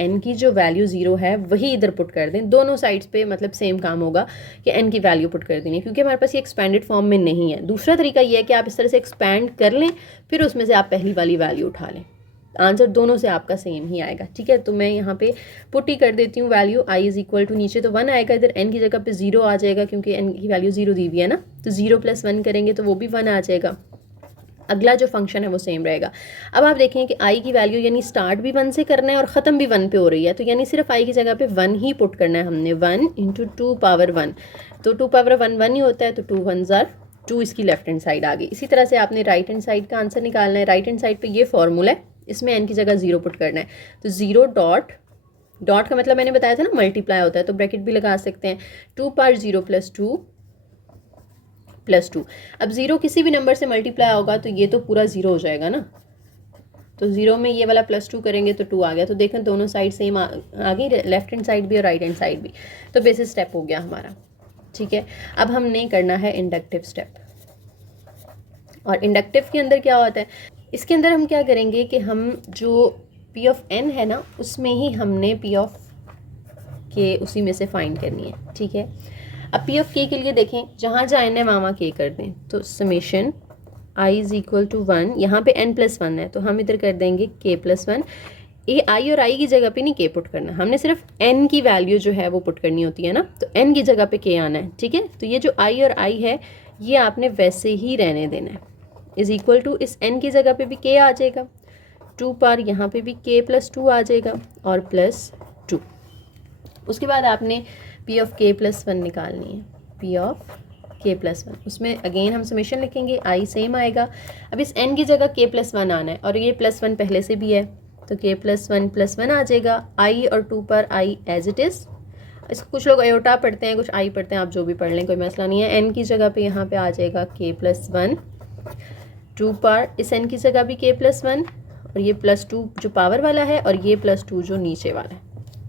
n की जो वैल्यू 0 है वही इधर पुट कर दें, दोनों साइड्स पे मतलब सेम काम होगा कि n की वैल्यू पुट कर देनी है, क्योंकि हमारे पास ये एक्सपेंडेड फॉर्म में नहीं है। दूसरा तरीका ये है कि आप इस तरह से एक्सपैंड कर लें, फिर उसमें से आप पहली वाली वैल्यू उठा लें, आंसर दोनों से आपका सेम ही आएगा। ठीक है, तो मैं यहाँ पे पुट ही कर देती हूँ value, I is equal to नीचे तो 1 आएगा, इधर n की जगह पे 0 आ जाएगा क्योंकि n की वैल्यू 0 दी हुई है ना, तो 0 + 1 करेंगे तो वो भी 1 आ जाएगा। अगला जो फंक्शन है वो सेम रहेगा। अब आप देखें कि आई की वैल्यू यानी स्टार्ट भी 1 से करना है और ख़त्म भी 1 पे हो रही है, तो यानी सिर्फ आई की जगह पे 1 ही पुट करना है हमने, 1 इंटू 2 पावर 1, तो 2 पावर 1 1 ही होता है, तो 2 1 ज़ार 2 इसकी लेफ्ट हैंड साइड आ गई। इसी तरह से आपने राइट हैंड साइड का आंसर निकालना है। राइट हैंड साइड पर ये फॉर्मूला है, इसमें n की जगह 0 पुट करना है, तो 0 डॉट डॉट का मतलब मैंने बताया था ना मल्टीप्लाई होता है, तो ब्रैकेट भी लगा सकते हैं, 2 पर 0 + 2 + 2। अब 0 किसी भी नंबर से मल्टीप्लाई होगा तो ये तो पूरा 0 हो जाएगा ना, तो 0 में ये वाला +2 करेंगे तो 2 आ गया। तो देखें दोनों साइड सेम आ गई, लेफ्ट हैंड साइड भी और राइट हैंड साइड भी, तो बेसिस स्टेप हो गया हमारा। ठीक है, अब हमने करना है इंडक्टिव स्टेप, और इंडक्टिव के अंदर क्या होता है, इसके अंदर हम क्या करेंगे कि हम जो P ऑफ n है ना उसमें ही हमने P ऑफ k उसी में से फाइंड करनी है। ठीक है, अब P ऑफ k के लिए देखें जहाँ जहाँ n है वहाँ k कर दें, तो summation i is equal to 1, यहाँ पे n + 1 है तो हम इधर कर देंगे k + 1। ये i और i की जगह पे नहीं k पुट करना, हमने सिर्फ n की वैल्यू जो है वो पुट करनी होती है ना, तो n की जगह पे k आना है। ठीक है, तो ये जो i और i है ये आपने वैसे ही रहने देना है, इज़ इक्वल टू इस n की जगह पे भी k आ जाएगा, 2 पर यहाँ पे भी k + 2 आ जाएगा और +2। उसके बाद आपने P ऑफ k + 1 निकालनी है, P ऑफ k + 1, उसमें अगेन हम समेशन लिखेंगे, i सेम आएगा। अब इस n की जगह k + 1 आना है और ये +1 पहले से भी है, तो k + 1 आ जाएगा, i और 2 पर i एज इट इज़। इसको कुछ लोग अयोटा पढ़ते हैं, कुछ i पढ़ते हैं, आप जो भी पढ़ लें कोई मसला नहीं है। n की जगह पे यहाँ पे आ जाएगा k + 1, 2 पर इस n की जगह भी k + 1 और ये +2 जो पावर वाला है और ये +2 जो नीचे वाला है।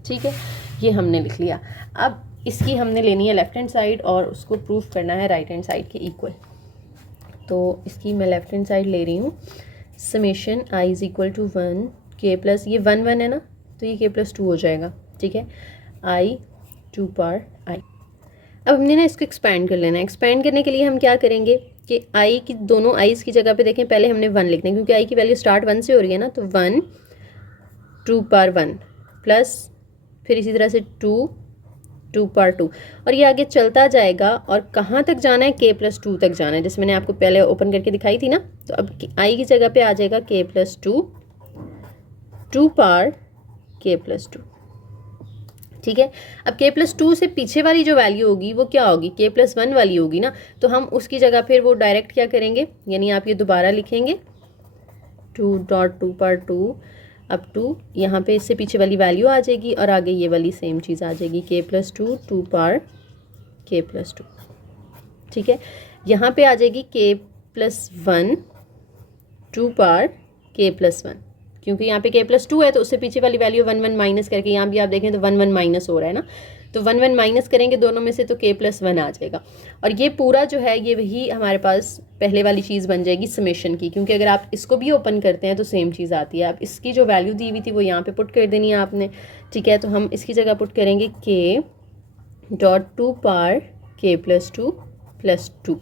ठीक है, ये हमने लिख लिया। अब इसकी हमने लेनी है लेफ्ट हैंड साइड और उसको प्रूफ करना है राइट हैंड साइड के इक्वल। तो इसकी मैं लेफ्ट हैंड साइड ले रही हूँ, summation i is equal to 1 k + ये 1 1 है ना, तो ये k + 2 हो जाएगा। ठीक है, i 2 पर i। अब हमने ना इसको एक्सपैंड कर लेना है। एक्सपैंड करने के लिए हम क्या करेंगे, कि आई की दोनों आईज़ की जगह पे देखें, पहले हमने 1 लिखना है क्योंकि आई की वैल्यू स्टार्ट 1 से हो रही है ना, तो 1 2 पावर 1 प्लस फिर इसी तरह से 2 2 पावर 2 और ये आगे चलता जाएगा और कहाँ तक जाना है, k प्लस 2 तक जाना है, जैसे मैंने आपको पहले ओपन करके दिखाई थी ना। तो अब आई की जगह पे आ जाएगा k plus 2 2 power k plus 2, ठीक है। अब k प्लस 2 से पीछे वाली जो वैल्यू होगी वो क्या होगी, k प्लस 1 वाली होगी ना, तो हम उसकी जगह फिर वो डायरेक्ट क्या करेंगे, यानी आप ये दोबारा लिखेंगे 2.2 पावर 2 अप टू यहाँ पे इससे पीछे वाली वैल्यू आ जाएगी और आगे ये वाली सेम चीज़ आ जाएगी k plus 2 2 power k plus 2, ठीक है। यहाँ पे आ जाएगी k plus 1 2 power k plus 1, क्योंकि यहाँ पे k प्लस 2 है तो उससे पीछे वाली वैल्यू 1 1 माइनस करके, यहाँ भी आप देखें तो 1 1 माइनस हो रहा है ना, तो 1 1 माइनस करेंगे दोनों में से तो k प्लस 1 आ जाएगा। और ये पूरा जो है ये वही हमारे पास पहले वाली चीज़ बन जाएगी समेशन की, क्योंकि अगर आप इसको भी ओपन करते हैं तो सेम चीज़ आती है। आप इसकी जो वैल्यू दी हुई थी वो यहाँ पे पुट कर देनी है आपने, ठीक है। तो हम इसकी जगह पुट करेंगे k.2 power k plus 2 plus 2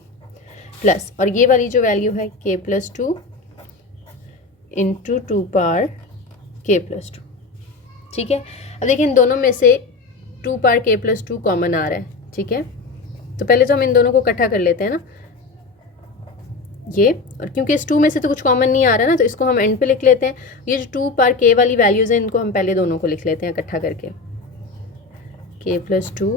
plus, और ये वाली जो वैल्यू है k plus 2 into 2 power k plus 2, ठीक है। अब देखिए इन दोनों में से 2 पावर k प्लस 2 कॉमन आ रहा है, ठीक है। तो पहले तो हम इन दोनों को इकट्ठा कर लेते हैं ना ये, और क्योंकि इस 2 में से तो कुछ कॉमन नहीं आ रहा ना, तो इसको हम एंड पे लिख लेते हैं। ये जो 2 पावर k वाली वैल्यूज़ हैं इनको हम पहले दोनों को लिख लेते हैं इकट्ठा करके, k plus 2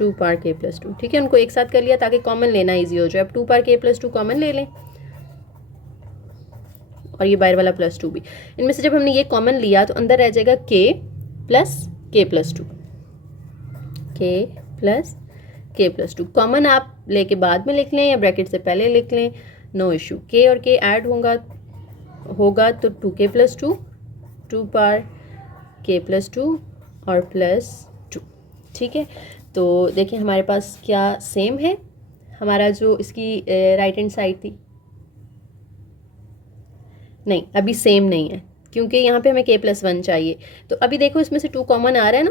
2 power k plus 2, ठीक है। उनको एक साथ कर लिया ताकि कॉमन लेना ईजी हो जाए। अब 2 पावर k प्लस 2 कॉमन ले लें और ये बाहर वाला प्लस 2 भी, इनमें से जब हमने ये कॉमन लिया तो अंदर रह जाएगा k plus k plus 2, k plus k plus 2। Common आप लेके बाद में लिख लें या ब्रैकेट से पहले लिख लें, नो इशू। k और k ऐड होगा तो 2k plus 2 2 power k plus 2 और प्लस 2, ठीक है। तो देखिए हमारे पास क्या सेम है, हमारा जो इसकी राइट हैंड साइड थी, नहीं अभी सेम नहीं है क्योंकि यहाँ पे हमें k प्लस 1 चाहिए। तो अभी देखो इसमें से 2 कॉमन आ रहा है ना,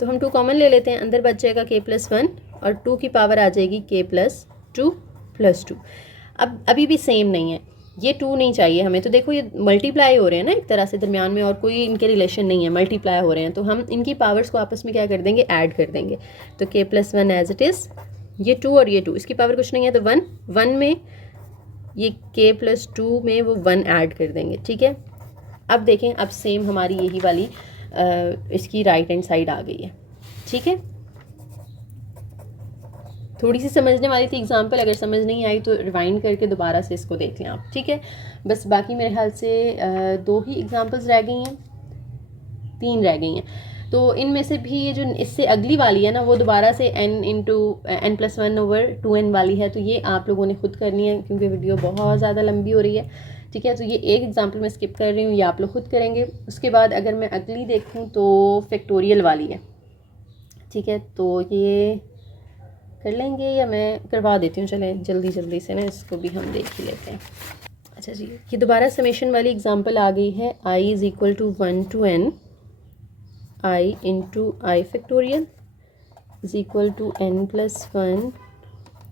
तो हम 2 कॉमन ले लेते हैं, अंदर बच जाएगा k प्लस 1 और 2 की पावर आ जाएगी k प्लस 2 प्लस 2। अब अभी भी सेम नहीं है, ये 2 नहीं चाहिए हमें, तो देखो ये मल्टीप्लाई हो रहे हैं ना एक तरह से दरमियान में, और कोई इनके रिलेशन नहीं है, मल्टीप्लाई हो रहे हैं, तो हम इनकी पावर्स को आपस में क्या कर देंगे, ऐड कर देंगे। तो k plus 1 as it is, ये 2 और ये 2, इसकी पावर कुछ नहीं है तो 1 1 में ये k प्लस 2 में वो 1 ऐड कर देंगे, ठीक है। अब देखें अब सेम हमारी यही वाली इसकी राइट हैंड साइड आ गई है, ठीक है। थोड़ी सी समझने वाली थी एग्जांपल, अगर समझ नहीं आई तो रिवाइंड करके दोबारा से इसको देख लें आप, ठीक है। बस बाकी मेरे ख्याल से 2 ही एग्जांपल्स रह गई हैं, 3 रह गई हैं। तो इनमें से भी ये जो इससे अगली वाली है ना वो दोबारा से n into n plus 1 over 2n वाली है, तो ये आप लोगों ने खुद करनी है क्योंकि वीडियो बहुत ज़्यादा लंबी हो रही है, ठीक है। तो ये एक एग्जांपल मैं स्किप कर रही हूँ, ये आप लोग खुद करेंगे। उसके बाद अगर मैं अगली देखूँ तो फैक्टोरियल वाली है, ठीक है। तो ये कर लेंगे या मैं करवा देती हूँ, चलें जल्दी जल्दी से ना इसको भी हम देख ही लेते हैं। अच्छा जी, ये दोबारा समेशन वाली एग्जांपल आ गई है, i is equal to 1 to n i into I factorial is equal to n plus 1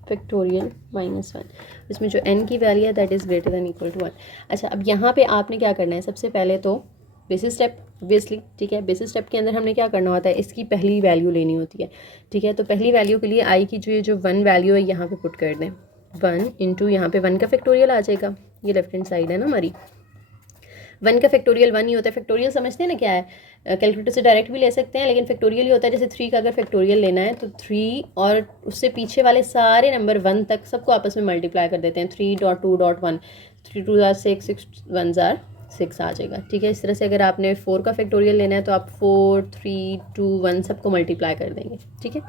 factorial minus 1। इसमें जो n की वैल्यू है that is greater than equal to 1। अच्छा, अब यहाँ पे आपने क्या करना है, सबसे पहले तो बेसिस स्टेप ऑब्वियसली, ठीक है। बेसिस स्टेप के अंदर हमने क्या करना होता है, इसकी पहली वैल्यू लेनी होती है, ठीक है। तो पहली वैल्यू के लिए आई की जो 1 वैल्यू है यहाँ पे पुट कर दें, 1 इंटू यहाँ पे 1 का फैक्टोरियल आ जाएगा, ये लेफ्ट हैंड साइड है ना हमारी, 1 का फैक्टोरियल 1 ही होता है। फैक्टोरियल समझते हैं ना क्या है, कैलकुलेटर से डायरेक्ट भी ले सकते हैं, लेकिन फैक्टोरियल ही होता है जैसे 3 का अगर फैक्टोरियल लेना है तो 3 और उससे पीछे वाले सारे नंबर 1 तक सबको आपस में मल्टीप्लाई कर देते हैं, 3.2.1 3 2 6 6 1 6 आ जाएगा, ठीक है। इस तरह से अगर आपने 4 का फैक्टोरियल लेना है तो आप 4 3 2 1 सबको मल्टीप्लाई कर देंगे, ठीक है।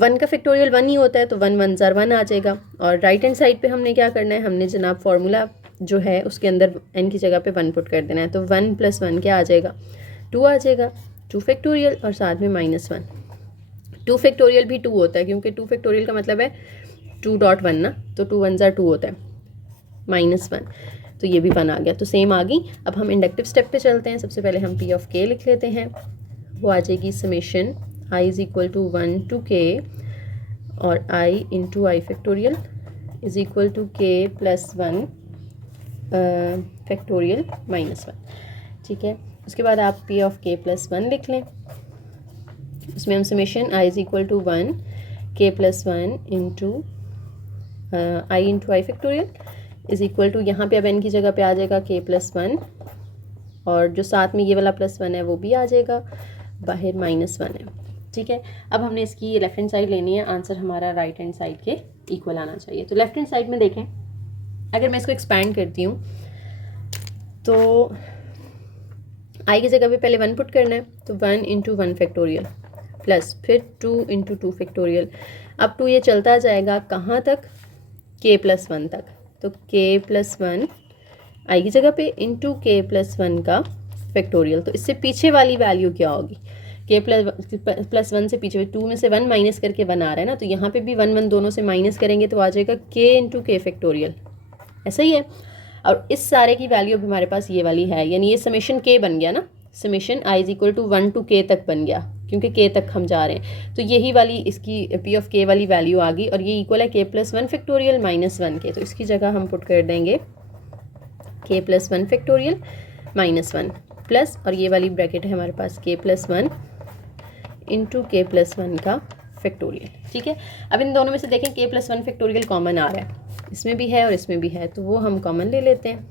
1 का फैक्टोरियल 1 ही होता है तो 1 1 1 आ जाएगा। और राइट हैंड साइड पे हमने क्या करना है, हमने जनाब फार्मूला जो है उसके अंदर n की जगह पे 1 पुट कर देना है, तो 1 प्लस 1 क्या आ जाएगा, 2 आ जाएगा, 2 फैक्टोरियल और साथ में -1। 2 फैक्टोरियल भी 2 होता है क्योंकि 2 फैक्टोरियल का मतलब है 2.1 ना, तो 2 1 2 होता है, -1, तो ये भी 1 आ गया, तो सेम आ गई। अब हम इंडक्टिव स्टेप पे चलते हैं। सबसे पहले हम p ऑफ k लिख लेते हैं, वो आ जाएगी summation i is equal to 1 to k और i into I factorial is equal to K plus 1 factorial minus 1। ठीक है, उसके बाद आप पी ऑफ के प्लस 1 लिख लें। उसमें हम summation I is equal to 1 K plus 1 into I into I factorial is equal to, यहाँ पे अब एन की जगह पे आ जाएगा के प्लस 1, और जो साथ में ये वाला प्लस 1 है वो भी आ जाएगा, बाहर माइनस 1 है। ठीक है, अब हमने इसकी लेफ्ट हैंड साइड लेनी है, आंसर हमारा राइट हैंड साइड के इक्वल आना चाहिए। तो लेफ्ट हैंड साइड में देखें, अगर मैं इसको एक्सपैंड करती हूँ तो आई की जगह पे पहले 1 पुट करना है, तो 1 इंटू 1 फैक्टोरियल प्लस फिर 2 इंटू 2 फैक्टोरियल। अब 2 ये चलता जाएगा कहाँ तक, के प्लस 1 तक, तो के प्लस 1 आई की जगह पे इंटू के प्लस 1 का फैक्टोरियल। तो इससे पीछे वाली वैल्यू क्या होगी, के प्लस 1 से पीछे 2 में से 1 माइनस करके 1 आ रहा है ना, तो यहाँ पे भी 1 1 दोनों से माइनस करेंगे तो आ जाएगा के इंटू के फैक्टोरियल, ऐसा ही है। और इस सारे की वैल्यू अब हमारे पास ये वाली है, यानी ये समेशन के बन गया ना, summation I is equal to 1 to K तक बन गया, क्योंकि के तक हम जा रहे हैं। तो यही वाली इसकी पी ऑफ के वाली वैल्यू आ गई, और ये इक्वल है के प्लस 1 फैक्टोरियल माइनस 1 के। तो इसकी जगह हम पुट कर देंगे के प्लस 1 फैक्टोरियल माइनस 1 प्लस, और ये वाली ब्रैकेट है हमारे पास के प्लस 1 इंटू के प्लस 1 का फैक्टोरियल। ठीक है, अब इन दोनों में से देखें के प्लस 1 फैक्टोरियल कॉमन आ रहा है, इसमें भी है और इसमें भी है, तो वो हम कॉमन ले लेते हैं,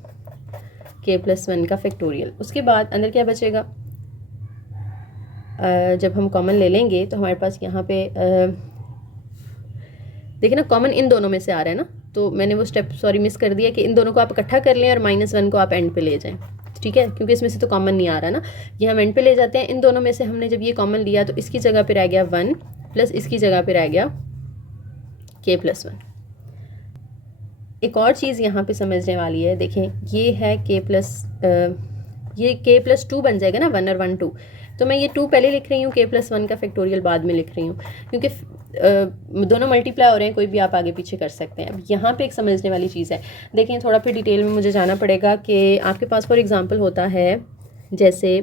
के प्लस 1 का फैक्टोरियल। उसके बाद अंदर क्या बचेगा, जब हम कॉमन ले लेंगे तो हमारे पास यहाँ पे देखिए ना, कॉमन इन दोनों में से आ रहा है ना, तो मैंने वो स्टेप मिस कर दिया कि इन दोनों को आप इकट्ठा कर लें और माइनस 1 को आप एंड पे ले जाएं। ठीक है, क्योंकि इसमें से तो कॉमन नहीं आ रहा ना, ये हम एंड पे ले जाते हैं। इन दोनों में से हमने जब ये कॉमन लिया तो इसकी जगह पे रह गया 1 प्लस इसकी जगह पे रह गया के प्लस 1। एक और चीज़ यहाँ पे समझने वाली है, देखें ये है के प्लस 2 बन जाएगा ना, 1 और 1 2, तो मैं ये 2 पहले लिख रही हूँ, के प्लस 1 का फैक्टोरियल बाद में लिख रही हूँ, क्योंकि दोनों मल्टीप्लाई हो रहे हैं, कोई भी आप आगे पीछे कर सकते हैं। अब यहाँ पे एक समझने वाली चीज़ है, देखें थोड़ा फिर डिटेल में मुझे जाना पड़ेगा कि आपके पास फॉर एग्जांपल होता है जैसे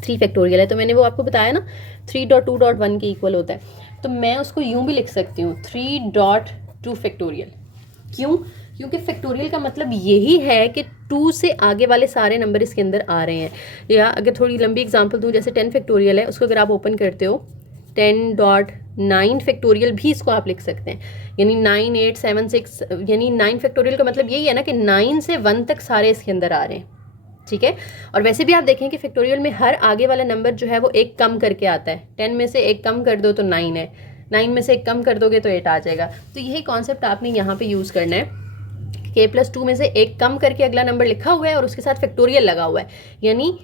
3 फैक्टोरियल है, तो मैंने वो आपको बताया ना 3.2.1 के इक्वल होता है, तो मैं उसको यूँ भी लिख सकती हूँ 3.2 फैक्टोरियल। क्यों, क्योंकि फैक्टोरियल का मतलब यही है कि 2 से आगे वाले सारे नंबर इसके अंदर आ रहे हैं। या अगर थोड़ी लंबी एग्जांपल दूँ, जैसे 10 फैक्टोरियल है, उसको अगर आप ओपन करते हो 10.9 फैक्टोरियल भी इसको आप लिख सकते हैं, यानी 9 8 7 6, यानी 9 फैक्टोरियल का मतलब यही है ना कि 9 से 1 तक सारे इसके अंदर आ रहे हैं। ठीक है, और वैसे भी आप देखें कि फैक्टोरियल में हर आगे वाला नंबर जो है वो एक कम करके आता है। 10 में से एक कम कर दो तो 9 है, 9 में से एक कम कर दोगे तो 8 आ जाएगा। तो यही कॉन्सेप्ट आपने यहाँ पे यूज़ करना है, के प्लस 2 में से एक कम करके अगला नंबर लिखा हुआ है और उसके साथ फैक्टोरियल लगा हुआ है, यानी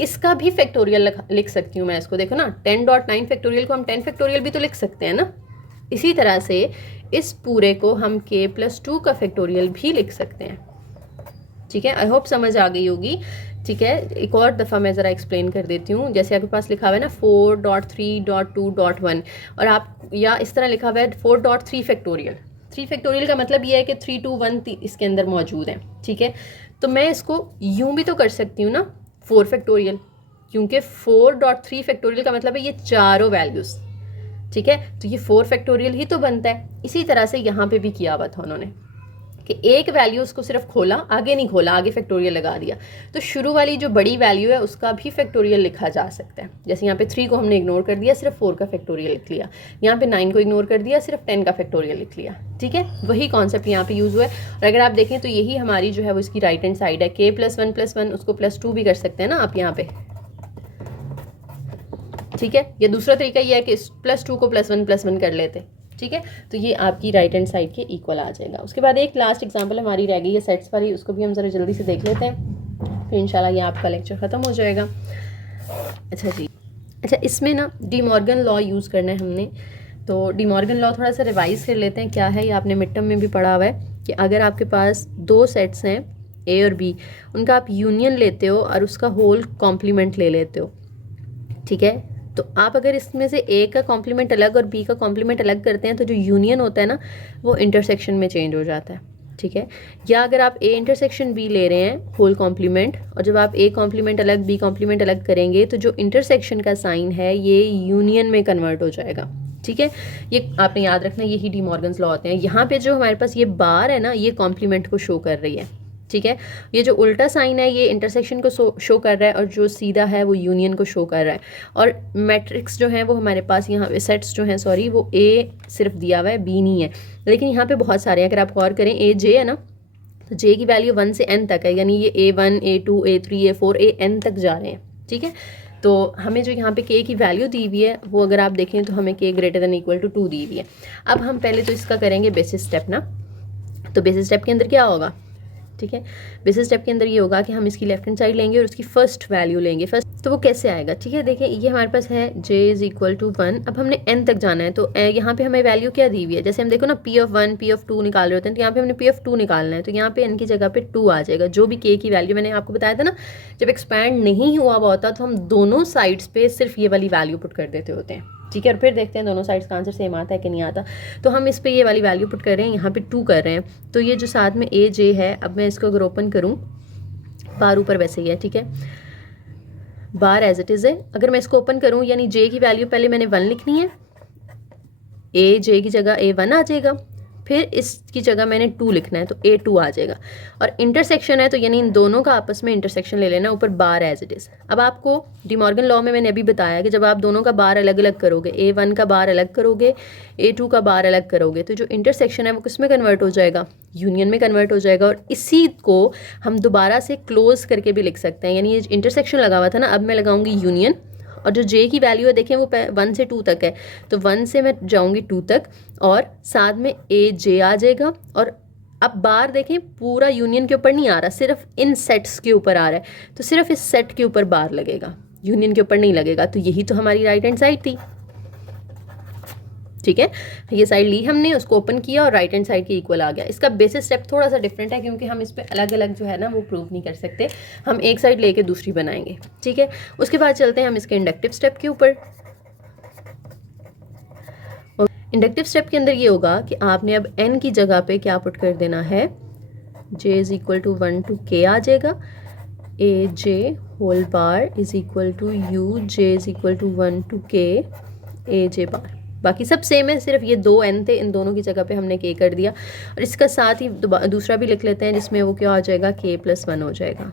इसका भी फैक्टोरियल लिख सकती हूँ मैं। इसको देखो ना, 10.9 फैक्टोरियल को हम 10 फैक्टोरियल भी तो लिख सकते हैं ना। इसी तरह से इस पूरे को हम के प्लस 2 का फैक्टोरियल भी लिख सकते हैं। ठीक है, आई होप समझ आ गई होगी। ठीक है, एक और दफ़ा मैं ज़रा एक्सप्लेन कर देती हूँ। जैसे आपके पास लिखा हुआ है ना 4.3.2.1, और आप या इस तरह लिखा हुआ है 4.3 फैक्टोरियल। 3 फैक्टोरियल का मतलब ये है कि 3 2 1 इसके अंदर मौजूद है। ठीक है, तो मैं इसको यूँ भी तो कर सकती हूँ ना 4 फैक्टोरियल, क्योंकि 4.3 फैक्टोरियल का मतलब है ये चारों वैल्यूज़। ठीक है, तो ये 4 फैक्टोरियल ही तो बनता है। इसी तरह से यहाँ पे भी किया हुआ था उन्होंने कि एक वैल्यू उसको सिर्फ खोला, आगे नहीं खोला, आगे फैक्टोरियल लगा दिया। तो शुरू वाली जो बड़ी वैल्यू है उसका भी फैक्टोरियल लिखा जा सकता है। जैसे यहाँ पे 3 को हमने इग्नोर कर दिया, सिर्फ 4 का फैक्टोरियल लिख लिया। यहाँ पे 9 को इग्नोर कर दिया, सिर्फ 10 का फैक्टोरियल लिख लिया। ठीक है, वही कॉन्सेप्ट यहाँ पे यूज़ हुआ है। और अगर आप देखें तो यही हमारी जो है वो इसकी राइट हैंड साइड है। के प्लस 1 उसको प्लस 2 भी कर सकते हैं ना आप यहाँ पे। ठीक है, या दूसरा तरीका ये है कि प्लस 2 को प्लस 1 कर लेते। ठीक है, तो ये आपकी राइट हैंड साइड के इक्वल आ जाएगा। उसके बाद एक लास्ट एग्जांपल हमारी रह गई है सेट्स वाली, उसको भी हम ज़रा जल्दी से देख लेते हैं, फिर इंशाल्लाह ये आपका लेक्चर ख़त्म हो जाएगा। अच्छा जी, अच्छा इसमें ना डी मॉर्गन लॉ यूज़ करना है हमने, तो डी मॉर्गन लॉ थोड़ा सा रिवाइज़ कर लेते हैं। क्या है ये आपने मिड टर्म में भी पढ़ा हुआ है कि अगर आपके पास 2 सेट्स हैं ए और बी, उनका आप यूनियन लेते हो और उसका होल कॉम्प्लीमेंट ले लेते हो। ठीक है, तो आप अगर इसमें से ए का कॉम्प्लीमेंट अलग और बी का कॉम्प्लीमेंट अलग करते हैं तो जो यूनियन होता है ना वो इंटरसेक्शन में चेंज हो जाता है। ठीक है। या अगर आप ए इंटरसेक्शन बी ले रहे हैं होल कॉम्प्लीमेंट, और जब आप ए कॉम्प्लीमेंट अलग बी कॉम्प्लीमेंट अलग करेंगे तो जो इंटरसेक्शन का साइन है ये यूनियन में कन्वर्ट हो जाएगा, ठीक है। ये आपने याद रखना, यही डी मॉर्गन्स लॉ होते हैं। यहाँ पे जो हमारे पास ये बार है ना, ये कॉम्प्लीमेंट को शो कर रही है, ठीक है। ये जो उल्टा साइन है ये इंटरसेक्शन को शो कर रहा है, और जो सीधा है वो यूनियन को शो कर रहा है। और मैट्रिक्स जो है वो हमारे पास यहाँ पे सेट्स जो हैं, सॉरी, वो ए सिर्फ दिया हुआ है, बी नहीं है, लेकिन यहाँ पे बहुत सारे हैं। अगर आप गौर करें, ए जे है ना, तो जे की वैल्यू 1 से n तक है, यानी ये A1 A2 A3 A4 AN तक जा रहे हैं, ठीक है। तो हमें जो यहाँ पे k की वैल्यू दी हुई है वो अगर आप देखें तो हमें k greater than equal to 2 दी हुई है। अब हम पहले तो इसका करेंगे बेसिस स्टेप ना। तो बेसिस स्टेप के अंदर क्या होगा, ठीक है, बेसिस स्टेप के अंदर ये होगा कि हम इसकी लेफ्ट हैंड साइड लेंगे और उसकी फर्स्ट वैल्यू लेंगे फर्स्ट। तो वो कैसे आएगा, ठीक है, देखिए ये हमारे पास है j इज इक्वल टू 1। अब हमने n तक जाना है, तो यहाँ पे हमें वैल्यू क्या दी हुई है, जैसे हम देखो ना p ऑफ 1 p ऑफ 2 निकाल रहे होते हैं, तो यहाँ पे हमने p ऑफ 2 निकालना है, तो यहाँ पे n की जगह पे 2 आ जाएगा। जो भी k की वैल्यू मैंने आपको बताया था ना, जब एक्सपैंड नहीं हुआ होता तो हम दोनों साइड्स पे सिर्फ ये वाली वैल्यू पुट कर देते होते हैं, ठीक है। और फिर देखते हैं दोनों साइड्स का आंसर सेम आता है कि नहीं आता। तो हम इस पे ये वाली वैल्यू पुट कर रहे हैं, यहाँ पे 2 कर रहे हैं। तो ये जो साथ में ए जे है, अब मैं इसको अगर ओपन करूँ, बार ऊपर वैसे ही है, ठीक है, बार एज इट इज़ है। अगर मैं इसको ओपन करूँ, यानी जे की वैल्यू पहले मैंने 1 लिखनी है, ए जे की जगह A1 आ जाएगा, फिर इसकी जगह मैंने 2 लिखना है तो A2 आ जाएगा। और इंटरसेक्शन है तो यानी इन दोनों का आपस में इंटरसेक्शन ले लेना, ऊपर बार एज इट इज़। अब आपको डी मॉर्गन लॉ में मैंने अभी बताया कि जब आप दोनों का बार अलग अलग करोगे, A1 का बार अलग करोगे, A2 का बार अलग करोगे, तो जो इंटरसेक्शन है वो किस में कन्वर्ट हो जाएगा, यूनियन में कन्वर्ट हो जाएगा। और इसी को हम दोबारा से क्लोज करके भी लिख सकते हैं, यानी ये इंटरसेक्शन लगा हुआ था ना, अब मैं लगाऊंगी यूनियन। और जो जे की वैल्यू है देखें वो 1 से 2 तक है, तो 1 से मैं जाऊंगी 2 तक, और साथ में ए जे आ जाएगा। और अब बार देखें पूरा यूनियन के ऊपर नहीं आ रहा, सिर्फ इन सेट्स के ऊपर आ रहा है, तो सिर्फ इस सेट के ऊपर बार लगेगा, यूनियन के ऊपर नहीं लगेगा। तो यही तो हमारी राइट हैंड साइड थी, ठीक है। ये साइड ली हमने, उसको ओपन किया और राइट हैंड साइड के इक्वल आ गया। इसका बेसिस स्टेप थोड़ा सा डिफरेंट है, क्योंकि हम इस पे अलग अलग जो है ना वो प्रूव नहीं कर सकते, हम एक साइड लेके दूसरी बनाएंगे, ठीक है। उसके बाद चलते हैं हम इसके इंडक्टिव स्टेप के ऊपर। इंडक्टिव स्टेप के अंदर ये होगा कि आपने अब n की जगह पे क्या पुट कर देना है, j is equal to 1 to k आ जाएगा, a j whole bar is equal to you J is equal to 1 to k A J bar. बाकी सब सेम है, सिर्फ ये 2 n थे, इन दोनों की जगह पे हमने k कर दिया। और इसका साथ ही दूसरा भी लिख लेते हैं, जिसमें वो क्या हो जाएगा, k+1 हो जाएगा,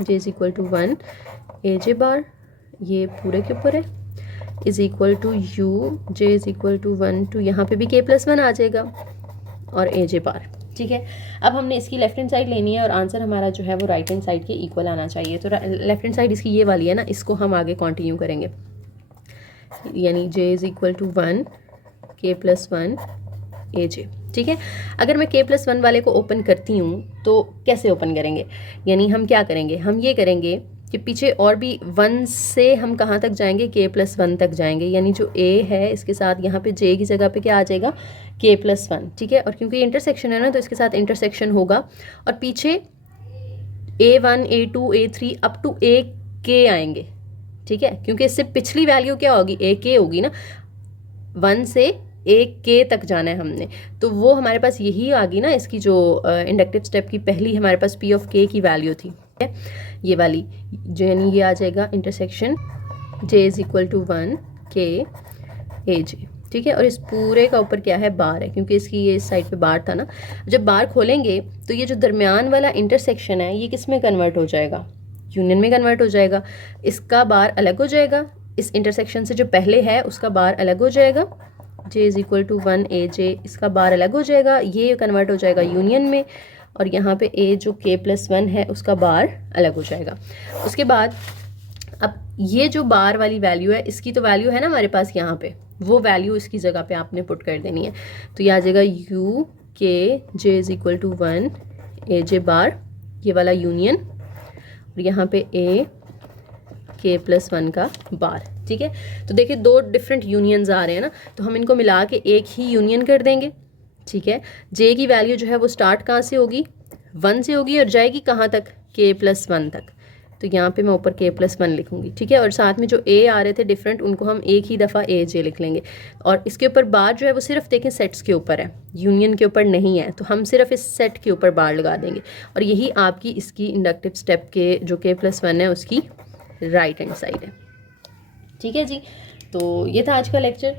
j is equal to 1 A J bar, ये पूरे के ऊपर है, is equal to you J is equal to 1 to, यहाँ पे भी k+1 आ जाएगा, और ए जे बार, ठीक है। अब हमने इसकी लेफ्ट हैंड साइड लेनी है और आंसर हमारा जो है वो राइट हैंड साइड के इक्वल आना चाहिए। तो लेफ्ट हैंड साइड इसकी ये वाली है ना, इसको हम आगे कंटिन्यू करेंगे, यानी j is equal to 1 k+1 A J, ठीक है। अगर मैं k+1 वाले को ओपन करती हूँ तो कैसे ओपन करेंगे, यानी हम क्या करेंगे, हम ये करेंगे कि पीछे और भी 1 से हम कहाँ तक जाएंगे, k+1 तक जाएंगे, यानी जो a है इसके साथ यहाँ पे j की जगह पे क्या आ जाएगा, k+1, ठीक है। और क्योंकि ये इंटरसेक्शन है ना, तो इसके साथ इंटरसेक्शन होगा, और पीछे A1 A2 A3 up to ak आएंगे, ठीक है, क्योंकि इससे पिछली वैल्यू क्या होगी, ak होगी ना, 1 से ak तक जाना है हमने, तो वो हमारे पास यही आ गई ना, इसकी जो इंडक्टिव स्टेप की पहली हमारे पास p ऑफ k की वैल्यू थी, ये वाली, जो यानी ये आ जाएगा intersection j is equal to 1 k A J, ठीक है। और इस पूरे का ऊपर क्या है, बार है, क्योंकि इसकी ये इस साइड पे बार था ना। जब बार खोलेंगे तो ये जो दरमियान वाला इंटरसेक्शन है ये किस में कन्वर्ट हो जाएगा, यूनियन में कन्वर्ट हो जाएगा। इसका बार अलग हो जाएगा, इस इंटरसेक्शन से जो पहले है उसका बार अलग हो जाएगा, j is equal to 1 A जे, इसका बार अलग हो जाएगा, ये कन्वर्ट हो जाएगा यूनियन में, और यहाँ पे a जो k+1 है उसका बार अलग हो जाएगा। उसके बाद अब ये जो बार वाली वैल्यू है, इसकी तो वैल्यू है ना हमारे पास यहाँ पे, वो वैल्यू इसकी जगह पे आपने पुट कर देनी है। तो ये आ जाएगा u k j is equal to 1 A J bar, ये वाला यूनियन, और यहाँ पे a k+1 का बार, ठीक है। तो देखिए 2 डिफरेंट यूनियंस आ रहे हैं ना, तो हम इनको मिला के एक ही यूनियन कर देंगे, ठीक है। j की वैल्यू जो है वो स्टार्ट कहाँ से होगी, 1 से होगी और जाएगी कहाँ तक, k+1 तक, तो यहाँ पे मैं ऊपर k+1 लिखूँगी, ठीक है। और साथ में जो a आ रहे थे डिफरेंट, उनको हम एक ही दफ़ा AJ लिख लेंगे। और इसके ऊपर बार जो है वो सिर्फ देखें सेट्स के ऊपर है, यूनियन के ऊपर नहीं है, तो हम सिर्फ इस सेट के ऊपर बार लगा देंगे। और यही आपकी इसकी इंडक्टिव स्टेप के जो k+1 है उसकी राइट हैंड साइड है, ठीक है जी। तो ये था आज का लेक्चर।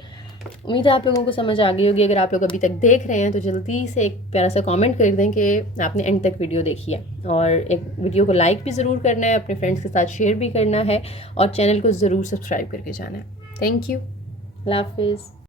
उम्मीद है आप लोगों को समझ आ गई होगी। अगर आप लोग अभी तक देख रहे हैं तो जल्दी से एक प्यारा सा कमेंट कर दें कि आपने एंड तक वीडियो देखी है, और एक वीडियो को लाइक भी ज़रूर करना है, अपने फ्रेंड्स के साथ शेयर भी करना है, और चैनल को ज़रूर सब्सक्राइब करके जाना है। थैंक यू, अल्लाह हाफिज़।